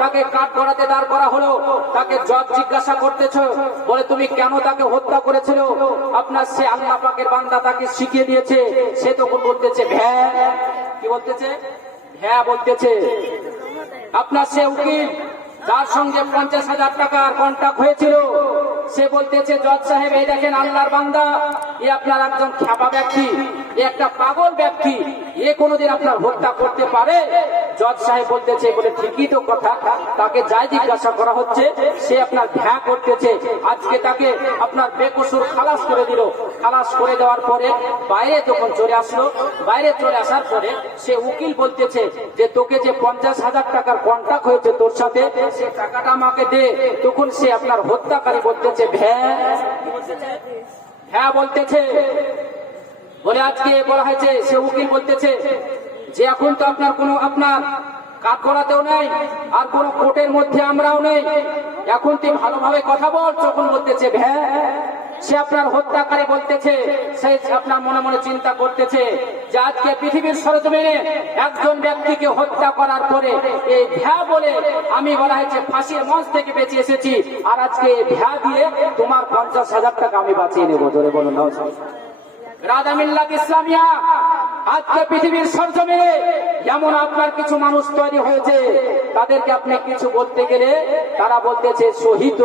তাকে কাঠ গড়াতে দাঁড় করা হলো, তাকে জজ জিজ্ঞাসা করতেছ, বলে তুমি কেন তাকে হত্যা করেছিল? আপনার সে আল্লাহ পাকের বান্দা তাকে শিখিয়ে দিয়েছে। সে তখন বলতেছে ভ্যা। কি বলতেছে? ভ্যা বলতেছে। আপনার সে উকিল যার সঙ্গে 50,000 টাকার কন্ট্রাক্ট হয়েছিল, সে বলতেছে জজ সাহেব এই দেখেন আল্লাহর বান্দা, এ আপনার একজন খ্যাপা ব্যক্তি, এ একটা পাগল ব্যক্তি, এ কোনোদিন আপনার হত্যা করতে পারে? জজ সাহেব বলতেছে বলে ঠিকই তো কথা, তাকে যাই জিজ্ঞাসা করা হচ্ছে সে আপনার ভ্যা করতেছে। আজকে তাকে আপনার বেকসুর খালাস করে দিল। খালাস করে দেওয়ার পরে বাইরে যখন চলে আসলো, বাইরে চলে আসার পরে সে উকিল বলতেছে যে তোকে যে 50,000 টাকার কন্ট্রাক্ট হয়েছে তোর সাথে, সে টাকাটা আমাকে দে। তখন সে আপনার হত্যাকারী বলতেছে হ্যাঁ বলতেছে বলে আজকে বলা হয়েছে, সে উকিল বলতেছে যে এখন তো আপনার কোনো আপনার কাঠগড়াতেও নেই আর কোন কোর্টের মধ্যে আমরাও নেই, এখন তুই ভালোভাবে কথা বল। তখন বলতেছে সে আপনার হত্যাকারী বলতেছে, সে আপনার মনে মনে চিন্তা করতেছে যে আজকে পৃথিবীর সরজমিনে একজন ব্যক্তিকে হত্যা করার পরে এই ভ্যা বলে আমি বলা হয়েছে ফাঁসির মঞ্চ থেকে বেঁচে এসেছি, আর আজকে ভ্যা দিয়ে তোমার 50,000 টাকা আমি বাঁচিয়ে নেবো। ধরে বলুন না রাজা মিল্লাত ইসলামিয়া আজকে পৃথিবীর সরজমিনে যেমন আপনার কিছু মানুষ তৈরি হয়েছে, তাদেরকে আপনি কিছু বলতে গেলে তারা বলতেছে শহীদ।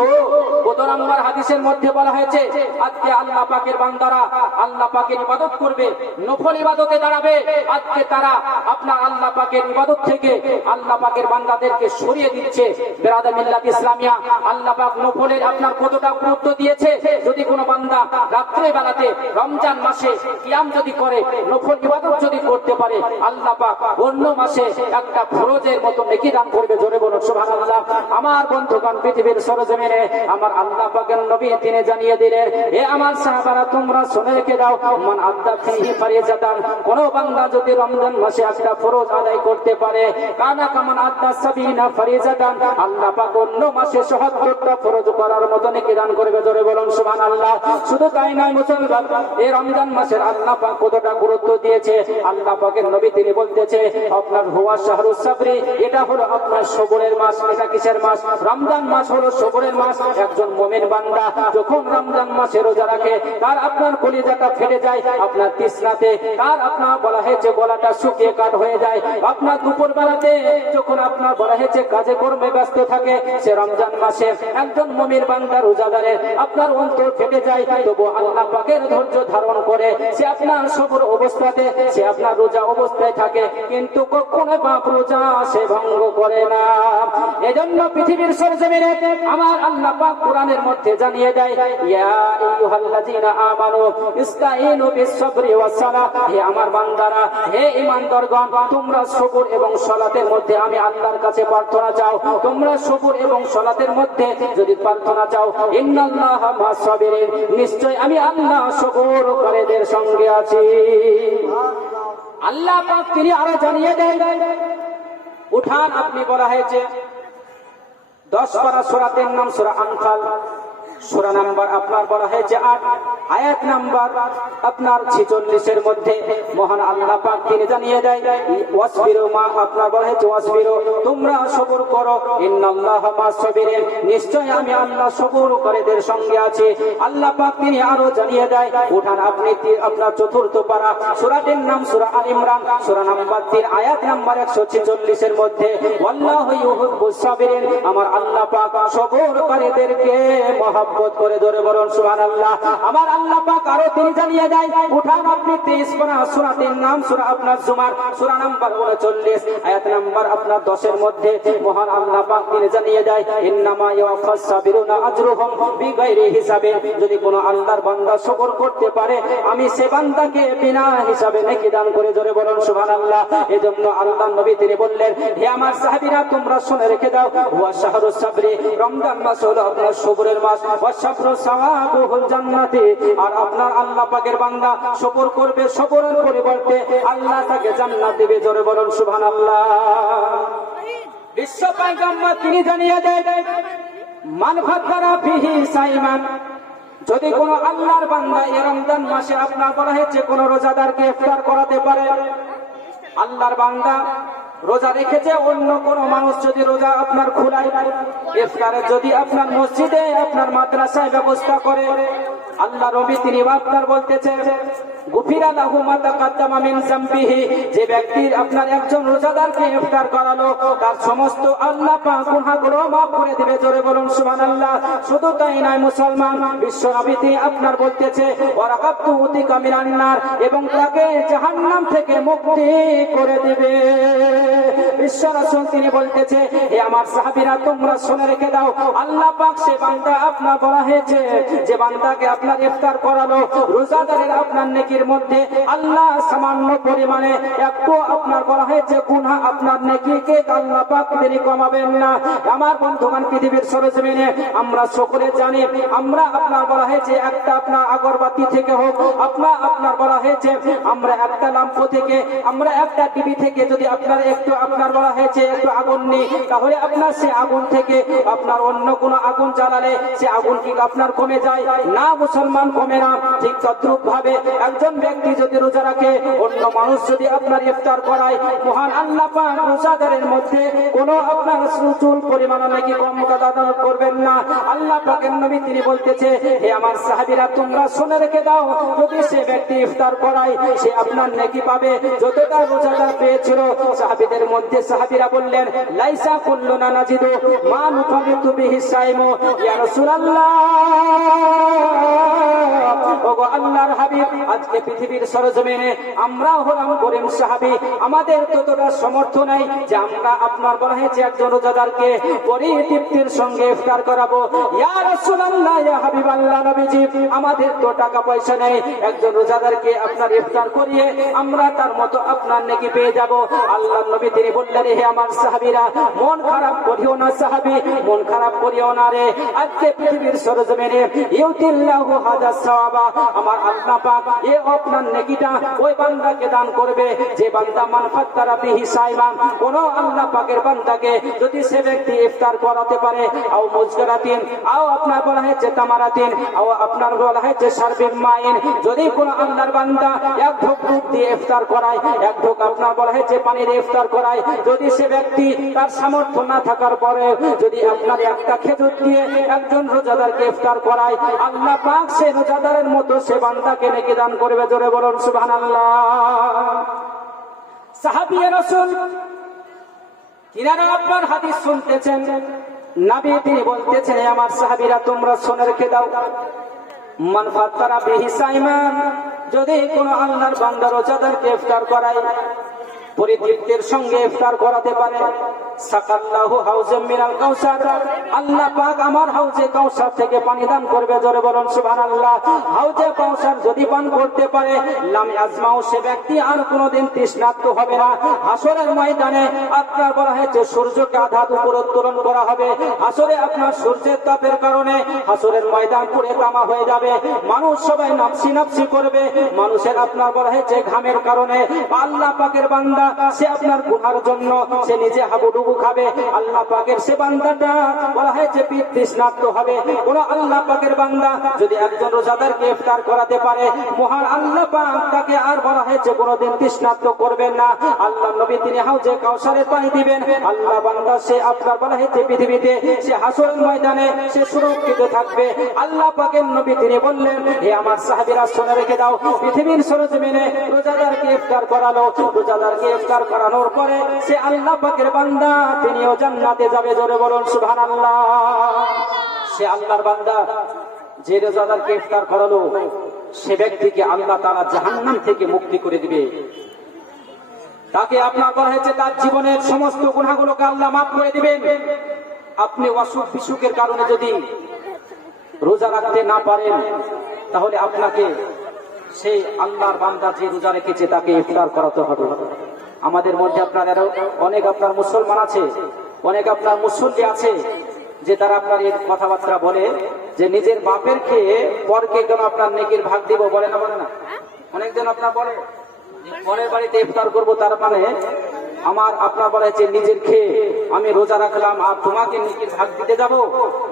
১৪ নম্বর হাদিসের মধ্যে বলা হয়েছে আজকে আল্লাহ পাকের বান্দারা আল্লাহ পাকের ইবাদত করবে, নফল ইবাদতে দাঁড়াবে। আজকে তারা আপনার আল্লাহ পাকের ইবাদত থেকে আল্লাহ পাকের বান্দাদেরকে সরিয়ে দিচ্ছে। বেরাদা মিল্লাত ইসলামিয়া আল্লাহ পাক নফলের আপনার কতটা গুরুত্ব দিয়েছে। যদি কোনো বান্দা রাত্রে বেলাতে রমজান মাসে কিয়াম যদি করে, নফল ইবাদত যদি করতে পারে, আল্লাহ পাক অন্য মাসে একটা ফরজের মতো নেকি দান করবে। জোরে বলুন সুবহানাল্লাহ। আমার বন্ধুগণ, পৃথিবীর সরজমিনে আমার আল্লাহ পাকের নবী তিনি জানিয়ে দিলেন, হে আমার সাহাবারা তোমরা শুনে রেখে দাও, মান আদ্দা ফিহি ফারিজাতান, কোন বান্দা যদি রমজান মাসে একটা ফরজ আদায় করতে পারে, কানা কামান আদ্দা সাবিনা ফারিজাতান, আল্লাহ পাক অন্য মাসে ৭৭টা ফরজ করার মতো নেকি দান করবে। জোরে বলুন সুবহানাল্লাহ। শুধু তাই নয় মুসলমান, এই রমজান মাসের আল্লাহ পাক কতটা গুরুত্ব দিয়েছে। আল্লাহ পাকের নবী তিনি বলতেছে আপনার হুয়া শাহরুস সাবরি, এটা হলো আপনার সবরের মাস। এটা কিসের মাস? রমজান মাস হলো সবরের মাস। একজন মুমিন বান্দা যখন রমজান মাসে রোজা রাখে, তার আপনার কলিজাটা ফেটে যায়, আপনার তৃষ্ণাতে তার আপনার বলা হয়েছে গলাটা শুকিয়ে কাঠ হয়ে যায়। আপনার দুপুর বেলাতে যখন আপনার বলা হয়েছে কাজে কর্মে ব্যস্ত থাকে, সে রমজান মাসে একজন মুমিন বান্দা রোজাদারের আপনার অন্তর ফেটে যায়, তবু আল্লাহ পাকের ধৈর্য ধারণ করে সে আপনার সবর অবস্থাতে সে আপনার রোজা অবস্থায় থাকে, কিন্তু কখনো বাপ রোজা সে ভঙ্গ করে না। এজন্য পৃথিবীর সরজমিনে আমার আল্লাহ পাক কোরআনের মধ্যে জানিয়ে দেয়, ইয়া আইয়ুহাল্লাযীনা আমানু ইসতাঈনু বিস-সাবরি ওয়াস-সালাহ, হে আমার বান্দারা, হে ঈমানদারগণ, তোমরা সবর এবং সালাতের মধ্যে আমি আল্লাহর কাছে প্রার্থনা চাও। তোমরা সবর এবং সালাতের মধ্যে যদি প্রার্থনা চাও, ইন্নাল্লাহা মা'আস-সাবিরিন, নিশ্চয় আমি আল্লাহ সবরকারীদের সঙ্গে আছি। আল্লাহ পাক তিনি আরো জানিয়ে দেন, উঠান আপনি বলা হয়েছে 10 পারা সূরাতের নাম সূরা আনফাল, সূরা নাম্বার আপনার বলা হয়েছে 8, আয়াত নাম্বার আপনার 46 এর মধ্যে মহান আল্লাহ পাক তিনি জানিয়ে দেয় ওয়াসবিরু মা, আপনার বলা হয়েছে ওয়াসবিরু, তোমরা সবর করো, ইন্নাল্লাহা মা'আস-সাবিরিন, নিশ্চয় আমি আল্লাহ সবরকারীদের সঙ্গে আছি। আল্লাহ পাক তিনি আরো জানিয়ে দেয়, উঠান আপনি আপনার 4th পারা সূরাটির নাম সূরা আল ইমরান, সূরা নাম্বার 3, আয়াত নাম্বার 146 এর মধ্যে ওয়াল্লাহু ইউহিব্বুস সাবিরিন, আমার আল্লাহ পাক সবরকারীদেরকে মহব্বত করে। ধরে বলুন সুবহানাল্লাহ। আমার আল্লাহ পাক আরো তিনি জানিয়ে দেয়, উঠান আপনি 23 পারা সূরাটির নাম সূরা আপনার জুমার, সূরা নাম্বার 39, আয়াত নাম্বার আপনার 10 এর মধ্যে মহান আল্লাহ পাক তিনি জানিয়ে দেয়, ইন্নামা ইয়াওয়াফাস সাবিরুনা আজরুহুম বিগাইরি হিসাবে, যদি কোনো আল্লাহর বান্দা সবর করতে পারে, আমি সে বান্দাকে বিনা হিসাবে নেকি দান করে। ধরে বলুন সুবহানাল্লাহ। এজন্য আল্লাহর নবী তিনি বললেন, হে আমার সাহাবীরা তোমরা শুনে রেখে দাও, হুয়া শাহরুস সাবরি, রমজান মাস হলো আপনার সবরের মাস, ওয়াশাবরু সাওয়াবুল জান্নাতি, আর আপনার আল্লাহ পাকের বান্দা সবর করবে, সবরের পরিবর্তে আল্লাহ তাকে জান্নাত দেবে। জোরে বলুন সুবহানাল্লাহ। বিশ্ব পয়গম্বর তিনি জানিয়ে দেন, মান ফাতারা ফিহি সাইমান, যদি কোন আল্লাহর বান্দা এই রমজান মাসে আপনার বলা হয়েছে কোন রোজাদারকে ইফতার করাতে পারে, আল্লাহর বান্দা রোজা রেখেছে, অন্য কোন মানুষ যদি রোজা আপনার খোলায়, ইফতারের যদি আপনার মসজিদে আপনার মাদ্রাসায় ব্যবস্থা করে, আল্লাহ নবী তিনি আপনার বলতেছেন গুফিরা লাহু মা তাকাদ্দামা মিন যামবিহি, যে ব্যক্তির আপনার একজন রোজাদারকে ইফতার করালো তার সমস্ত আল্লাহ পাক গুনাহগুলো মাফ করে দিবে। জোরে বলুন সুবহানাল্লাহ। শুধু তাই নয় মুসলমান, বিশ্ব নবী তিনি আপনার বলতেছে ওয়া রাকাবতু উতিকা মিনান নার, এবং তাকে জাহান্নাম থেকে মুক্তি করে দিবে। বিশ্ব রাসূল তিনি বলতেছে হে আমার সাহাবীরা তোমরা শুনে রেখে দাও, আল্লাহ পাক সে বান্দা আপনার বলা হয়েছে যে বান্দাকে আপনার ইফতার করালো, রোজাদারের আপনার নেকির মধ্যে আল্লাহ সামান্য পরিমাণে একটু আপনার বলা হয়েছে গুনাহ আপনার নেকিকে আল্লাহ পাক তিনি কমাবেন না। আমার বন্ধুগণ, পৃথিবীর সরজমিনে আমরা সকলে জানি, আমরা আপনার বলা হয়েছে একটা আপনার আগরবাতি থেকে হোক, আপনার বলা হয়েছে আমরা একটা ল্যাম্প থেকে, আমরা একটা টিভি থেকে যদি আপনার একটু আপনার বলা হয়েছে একটু আগুন নিই, তাহলে আপনার সে আগুন থেকে আপনার অন্য কোনো আগুন জ্বালালে সে আগুন কি আপনার কমে যায়? না মুসলমান, কমে না। ঠিক তদ্রূপ ভাবে একজন ব্যক্তি যদি রোজা রাখে, অন্য মানুষ যদি আপনার ইফতার করায়, মহান আল্লাহ পাক রোজাদারের মধ্যে কোনো আপনার চুল পরিমাণ নাকি কম দান করবেন না। আল্লাহ পাকের নবী তিনি বলতেছে হে আমার সাহাবীরা তোমরা শুনে রেখে দাও, যদি সে ব্যক্তি ইফতার করায় সে আপনার নেকি পাবে যতটা রোজাদার পেয়েছিল। সাহাবীদের মধ্যে সাহাবীরা বললেন লাইসা কুল্লুনা নাজিদু মা নুফারিতু বিহি সাইমু ইয়া রাসূলুল্লাহ। ওগো আল্লাহর হাবিব, আজকে পৃথিবীর সরজমিনে আমরা হলাম গরীব সাহাবী, আমাদের ততটা সামর্থ্য নাই যে আমরা আপনার বলা হয়েছে একজন রোজাদারকে পরিতৃপ্তির সঙ্গে ইফতার করাবো। ইয়া রাসূলুল্লাহ, ইয়া হাবিবাল্লাহ নবীজি, আমাদের তো টাকা পয়সা নেই একজন রোজাদারকে আপনার ইফতার করিয়ে আমরা তার মতো আপনার নেকি পেয়ে যাব। আল্লাহর নবী তিনি বললেন হে আমার সাহাবীরা মন খারাপ করিও না সাহাবী, মন খারাপ করিও না রে। আজকে পৃথিবীর সরজমিনে ইউতিল্লাহু হাদা সাওয়াবা, আমার আল্লাহ পাক এই আপনার নেকিটা ওই বান্দাকে দান করবে যে বান্দা মান ফাত্তারা বিহি সাইমান, কোন আল্লাহ পাকের বান্দাকে যদি সে ব্যক্তি ইফতার করাতে পারে, আও মুজগারাতিন, আও আপনার বলা হয়েছে তামারাতিন, আও আপনার বলা হয়েছে সারবিন মাইন, যদি কোন আল্লাহর বান্দা এক ঢোক দুধ দিয়ে ইফতার করায়, এক ঢোক আপনার বলা হয়েছে পানি দিয়ে ইফতার করায়, যদি সে ব্যক্তি তার সামর্থ্য না থাকার পরে যদি আপনার একটা খেজুর দিয়ে একজন রোজাদারকে ইফতার করায়, আল্লাহ পাক সে রোজাদারের মতো সে বান্দাকে নেকি দান করবে। জোরে বলুন সুবহানাল্লাহ। সাহাবী রাসূল কিনারা আপনার হাদিস শুনতেছেন, নবী তিনি বলতেছেন আমার সাহাবীরা তোমরা শুনে রেখে দাও, মান ফাত্তারা বিহি সাইমান, যদি কোন আল্লাহর বান্দা রোজাদারকে ইফতার করায়, পরিতৃপ্তির সঙ্গে ইফতার করাতে পারে, সাকাল্লাহু হাউজাম মিনাল কাউসার, আল্লাহ পাক আমার হাউজে কাউসার থেকে পানি দান করবে। জোরে বলুন সুবহানাল্লাহ। হাউজে কাউসার যদি পান করতে পারে, লাম ইয়াজমাউ, সে ব্যক্তি আর কোনোদিন তৃষ্ণার্ত হবে না। হাসরের ময়দানে আপনার বলা হয়েছে সূর্যকে আধা উপর উত্তোলন করা হবে, হাসরে আপনার সূর্যের তাপের কারণে হাসরের ময়দান পুড়ে তামা হয়ে যাবে, মানুষ সবাই নাফসি নাফসি করবে, মানুষের আপনার বলা হয়েছে ঘামের কারণে। আল্লাহ পাকের বান্দা সে আপনার গুনার জন্য সে নিজে হাবুডুবু খাবে, আল্লাহ পাকের সে বান্দাটা বলা হয়েছে তৃষ্ণার্ত হবে। কোন আল্লাহ পাকের বান্দা যদি একজন রোজাদারকে ইফতার করাতে পারে, মহান আল্লাহ পাক তাকে আর বলা হয়েছে কোনদিন তৃষ্ণার্ত করবেন না। আল্লাহ নবী তিনি হাউজে কাউসারের পানি দিবেন, আল্লাহ বান্দা সে আপনার বলা হয়েছে পৃথিবীতে সে হাসরের ময়দানে সে সুরক্ষিত থাকবে। আল্লাহ পাকের নবী তিনি বললেন হে আমার সাহাবীরা শুনে রেখে দাও, পৃথিবীর সরজমিনে রোজাদারকে ইফতার করালো, রোজাদারকে ইফতার করানোর পরে সে আল্লাহ পাকের বান্দা তিনিও জান্নাতে যাবে। জোরে বলুন সুবহানাল্লাহ। সে আল্লাহর বান্দা যে রোজাদারকে ইফতার করালো সে ব্যক্তিকে আল্লাহ তাআলা জাহান্নাম থেকে মুক্তি করে দিবে। তাকে আপনার বলা হয়েছে তার জীবনের সমস্ত গুনাহগুলোকে আল্লাহ মাফ করে দিবেন। আপনি অসুখ বিসুখের কারণে যদি রোজা রাখতে না পারেন, তাহলে আপনাকে সেই আল্লাহর বান্দা যে রোজা রেখেছে তাকে ইফতার করাতে হবে। আমাদের মধ্যে আপনার অনেক আপনার মুসলমান আছে, অনেক আপনার মুসল্লি আছে যে তারা আপনার এই কথাবার্তা বলে যে নিজের বাপের খেয়ে পরকে কেন আপনার নেকির ভাগ দিব, বলে না? বলে না? অনেকজন আপনার বলে পরের বাড়িতে ইফতার করবো, তার মানে আমার আপনার বলা হয়েছে নিজের খেয়ে আমি রোজা রাখলাম আর তোমাকে নেকির ভাগ দিতে যাব।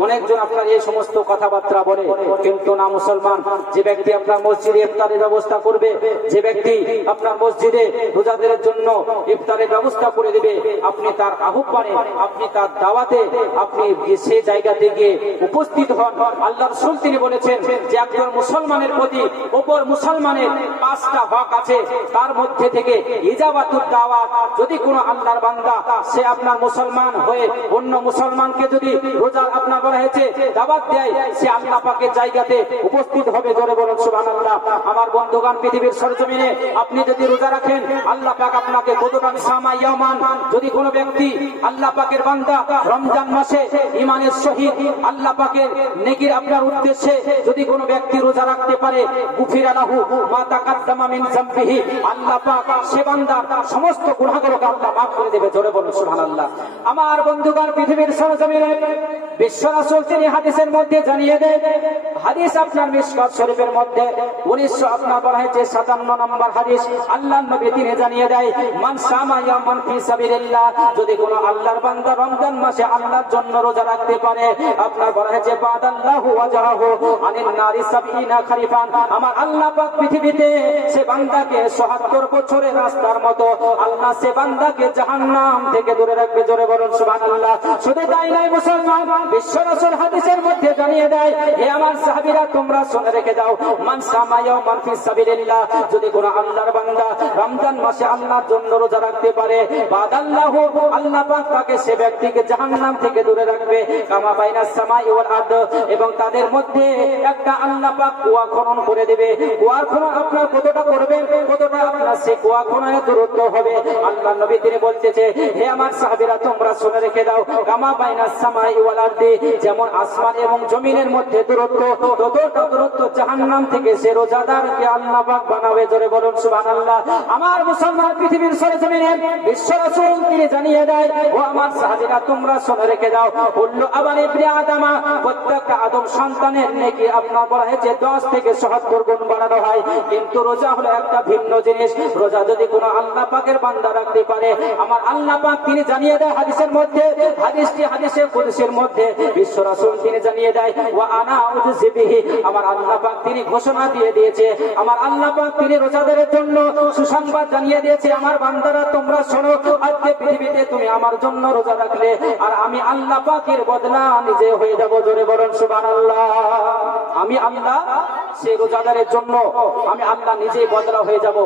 অনেকজন আপনার এই সমস্ত কথাবার্তা বলে, কিন্তু না মুসলমান। যে ব্যক্তি আপনার মসজিদে ইফতারের ব্যবস্থা করবে, যে ব্যক্তি আপনার মসজিদে রোজাদের জন্য ইফতারের ব্যবস্থা করে দিবে, আপনি তার আহ্বানে, আপনি তার দাওয়াতে আপনি সে জায়গাতে গিয়ে উপস্থিত হন। আল্লাহ রাসূল তিনি বলেছেন যে একজন মুসলমানের প্রতি অপর মুসলমানের 5টা হক আছে, তার মধ্যে থেকে ইজাবাতুদ দাওয়াত। যদি কোনো আল্লাহর বান্দা সে আপনার মুসলমান হয়ে অন্য মুসলমানকে যদি রোজা আপনার বলা হয়েছে দাওয়াত দেয়, সে আল্লাহ পাকের জায়গাতে উপস্থিত হবে। জোরে বলুন সুবহানাল্লাহ। আমার বন্ধুগণ, পৃথিবীর সরজমিনে আপনি যদি রোজা রাখেন, আল্লাহ পাক আপনাকে কতটা সামা ইয়ামান। যদি কোনো ব্যক্তি আল্লাহ পাকের বান্দা রমজান মাসে ঈমানের সহিত আল্লাহ পাকের নেকির আপনার উদ্দেশ্যে যদি কোনো ব্যক্তি রোজা রাখতে পারে, গুফিরা লাহু মা তাকাদ্দামা মিন যামবিহি, আল্লাহ পাক সে বান্দার সমস্ত গুনাহগুলোকে আল্লাহ মাফ করে দেবে। জোরে বলুন সুবহানাল্লাহ। আমার বন্ধুগণ, পৃথিবীর সরজমিনে বিশ্ব রাসূল তিনি হাদিসের মধ্যে জানিয়ে দেন, হাদিস আপনার মিশকাত শরীফের মধ্যে 1900 আপনার বলা হয়েছে 57 নম্বর হাদিস। আল্লাহর নবী তিনি জানিয়ে দেয়, মান সামা ইয়ামান ফি সাবিলিল্লাহ, যদি কোনো আল্লাহর বান্দা রমজান মাসে আল্লাহর জন্য রোজা রাখতে পারে, আপনার বলা হয়েছে বাদাল্লাহু ওয়াজহাহু আনিন নারি 70 খারিফান, আমার আল্লাহ পাক পৃথিবীতে সে বান্দাকে ৭৭ বছরের রাস্তার মতো আল্লাহ সে বান্দাকে জাহান্নাম থেকে দূরে রাখবে। জোরে বলুন সুবহানাল্লাহ। শুধু তাই নয় মুসলমান, বিশ্ব রাসূল হাদিসের মধ্যে জানিয়ে দেয়, হে আমার সাহাবীরা তোমরা শুনে রেখে দাও, মান সামা ইয়ামান ফি সাবিলিল্লাহ, যদি কোনো আল্লাহর বান্দা রমজান মাসে আল্লাহর জন্য রোজা রাখতে পারে, বাদাল্লাহু আল্লাহ পাক তাকে সে ব্যক্তিকে জাহান্নাম থেকে দূরে রাখবে, কামা বাইনাস সামাই ওয়াল আরদ, এবং তাদের মধ্যে একটা আল্লাহ পাক কুয়া খনন করে দেবে। কুয়ার খনন আপনার কতটা করবেন, কতটা আপনার সে কুয়া খননের দূরত্ব হবে। আল্লাহ নবী তিনি বলতেছে, হে আমার সাহাবীরা তোমরা শুনে রেখে দাও, কামা বাইনাস সামাই ওয়াল আরদ, যেমন আসমান এবং জমিনের মধ্যে দূরত্ব, ততটা দূরত্ব জাহান্নাম থেকে সে রোজাদারকে আল্লাহ পাক বানাবে। জোরে বলুন সুবহানাল্লাহ। আমার মুসলমান, পৃথিবীর সরজমিনে বিশ্ব রাসূল তিনি জানিয়ে দেয়, ও আমার সাহাবীরা তোমরা শুনে রেখে দাও, কুল্লু আবানি ইবনে আদম, প্রত্যেকটা আদম সন্তানের নেকি আপনার বলা হয়েছে 10 থেকে ৭০ গুণ বাড়ানো হয়। কিন্তু রোজা হলো একটা ভিন্ন জিনিস। রোজা যদি কোনো আল্লাহ পাকের বান্দা রাখতে পারে, আমার আল্লাহ পাক তিনি জানিয়ে দেয় হাদিসের মধ্যে, হাদিসটি হাদিসে কুদসির মধ্যে বিশ্ব রাসূল তিনি জানিয়ে দেয়, ওয়া আনা উযি বিহি, আমার আল্লাহ পাক তিনি ঘোষণা দিয়ে দিয়েছে, আমার আল্লাহ পাক তিনি রোজাদারের জন্য সুসংবাদ জানিয়ে দিয়েছে, আমার বান্দারা তোমরা শোনো, আজকে পৃথিবীতে তুমি আমার জন্য রোজা রাখলে আর আমি আল্লাহ পাকের বদলা নিজে হয়ে যাব। জোরে বলুন সুবহানাল্লাহ। আমি আল্লাহ সেই রোজাদারের জন্য আমি আল্লাহ নিজেই বদলা হয়ে যাব।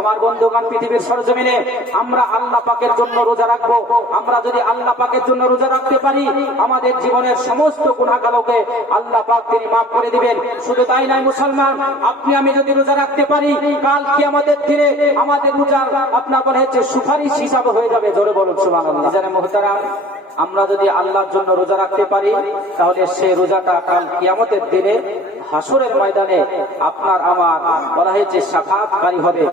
আমার বন্ধুগণ, পৃথিবীর সরজমিনে আমরা আল্লাহ পাকের জন্য রোজা রাখবো। আমরা যদি আল্লাহ পাকের জন্য রোজা রাখতে পারি, আমাদের জীবনের সমস্ত গুনাহগুলোকে আল্লাহ পাক তিনি মাফ করে দিবেন। শুধু তাই নয় মুসলমান, আপনি আমি যদি রোজা রাখতে পারি, কাল কিয়ামতের দিনে আমাদের রোজা আপনার বলা হচ্ছে সুপারিশ হিসাবে হয়ে যাবে। জোরে বলুন সুবহানাল্লাহ। জানেন মুহতারাম, আমরা যদি আল্লাহর জন্য রোজা রাখতে পারি, তাহলে সেই রোজাটা কাল কিয়ামতের দিনে হাসরের ময়দানে আপনার আমার বলা হয়েছে শাফাআতকারী হবে।